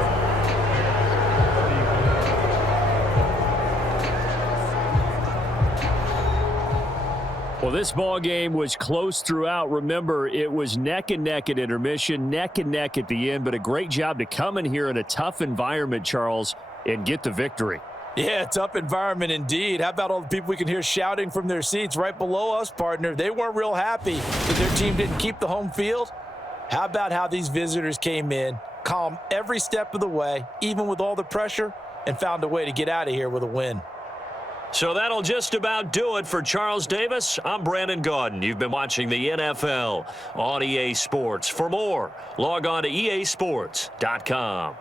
Well, this ball game was close throughout. Remember, it was neck and neck at intermission, neck and neck at the end. But a great job to come in here in a tough environment, Charles, and get the victory. Yeah, tough environment indeed. How about all the people we can hear shouting from their seats right below us, partner? They weren't real happy that their team didn't keep the home field. How about how these visitors came in, calm every step of the way, even with all the pressure, and found a way to get out of here with a win. So that'll just about do it for Charles Davis. I'm Brandon Gaudin. You've been watching the NFL on EA Sports. For more, log on to easports.com.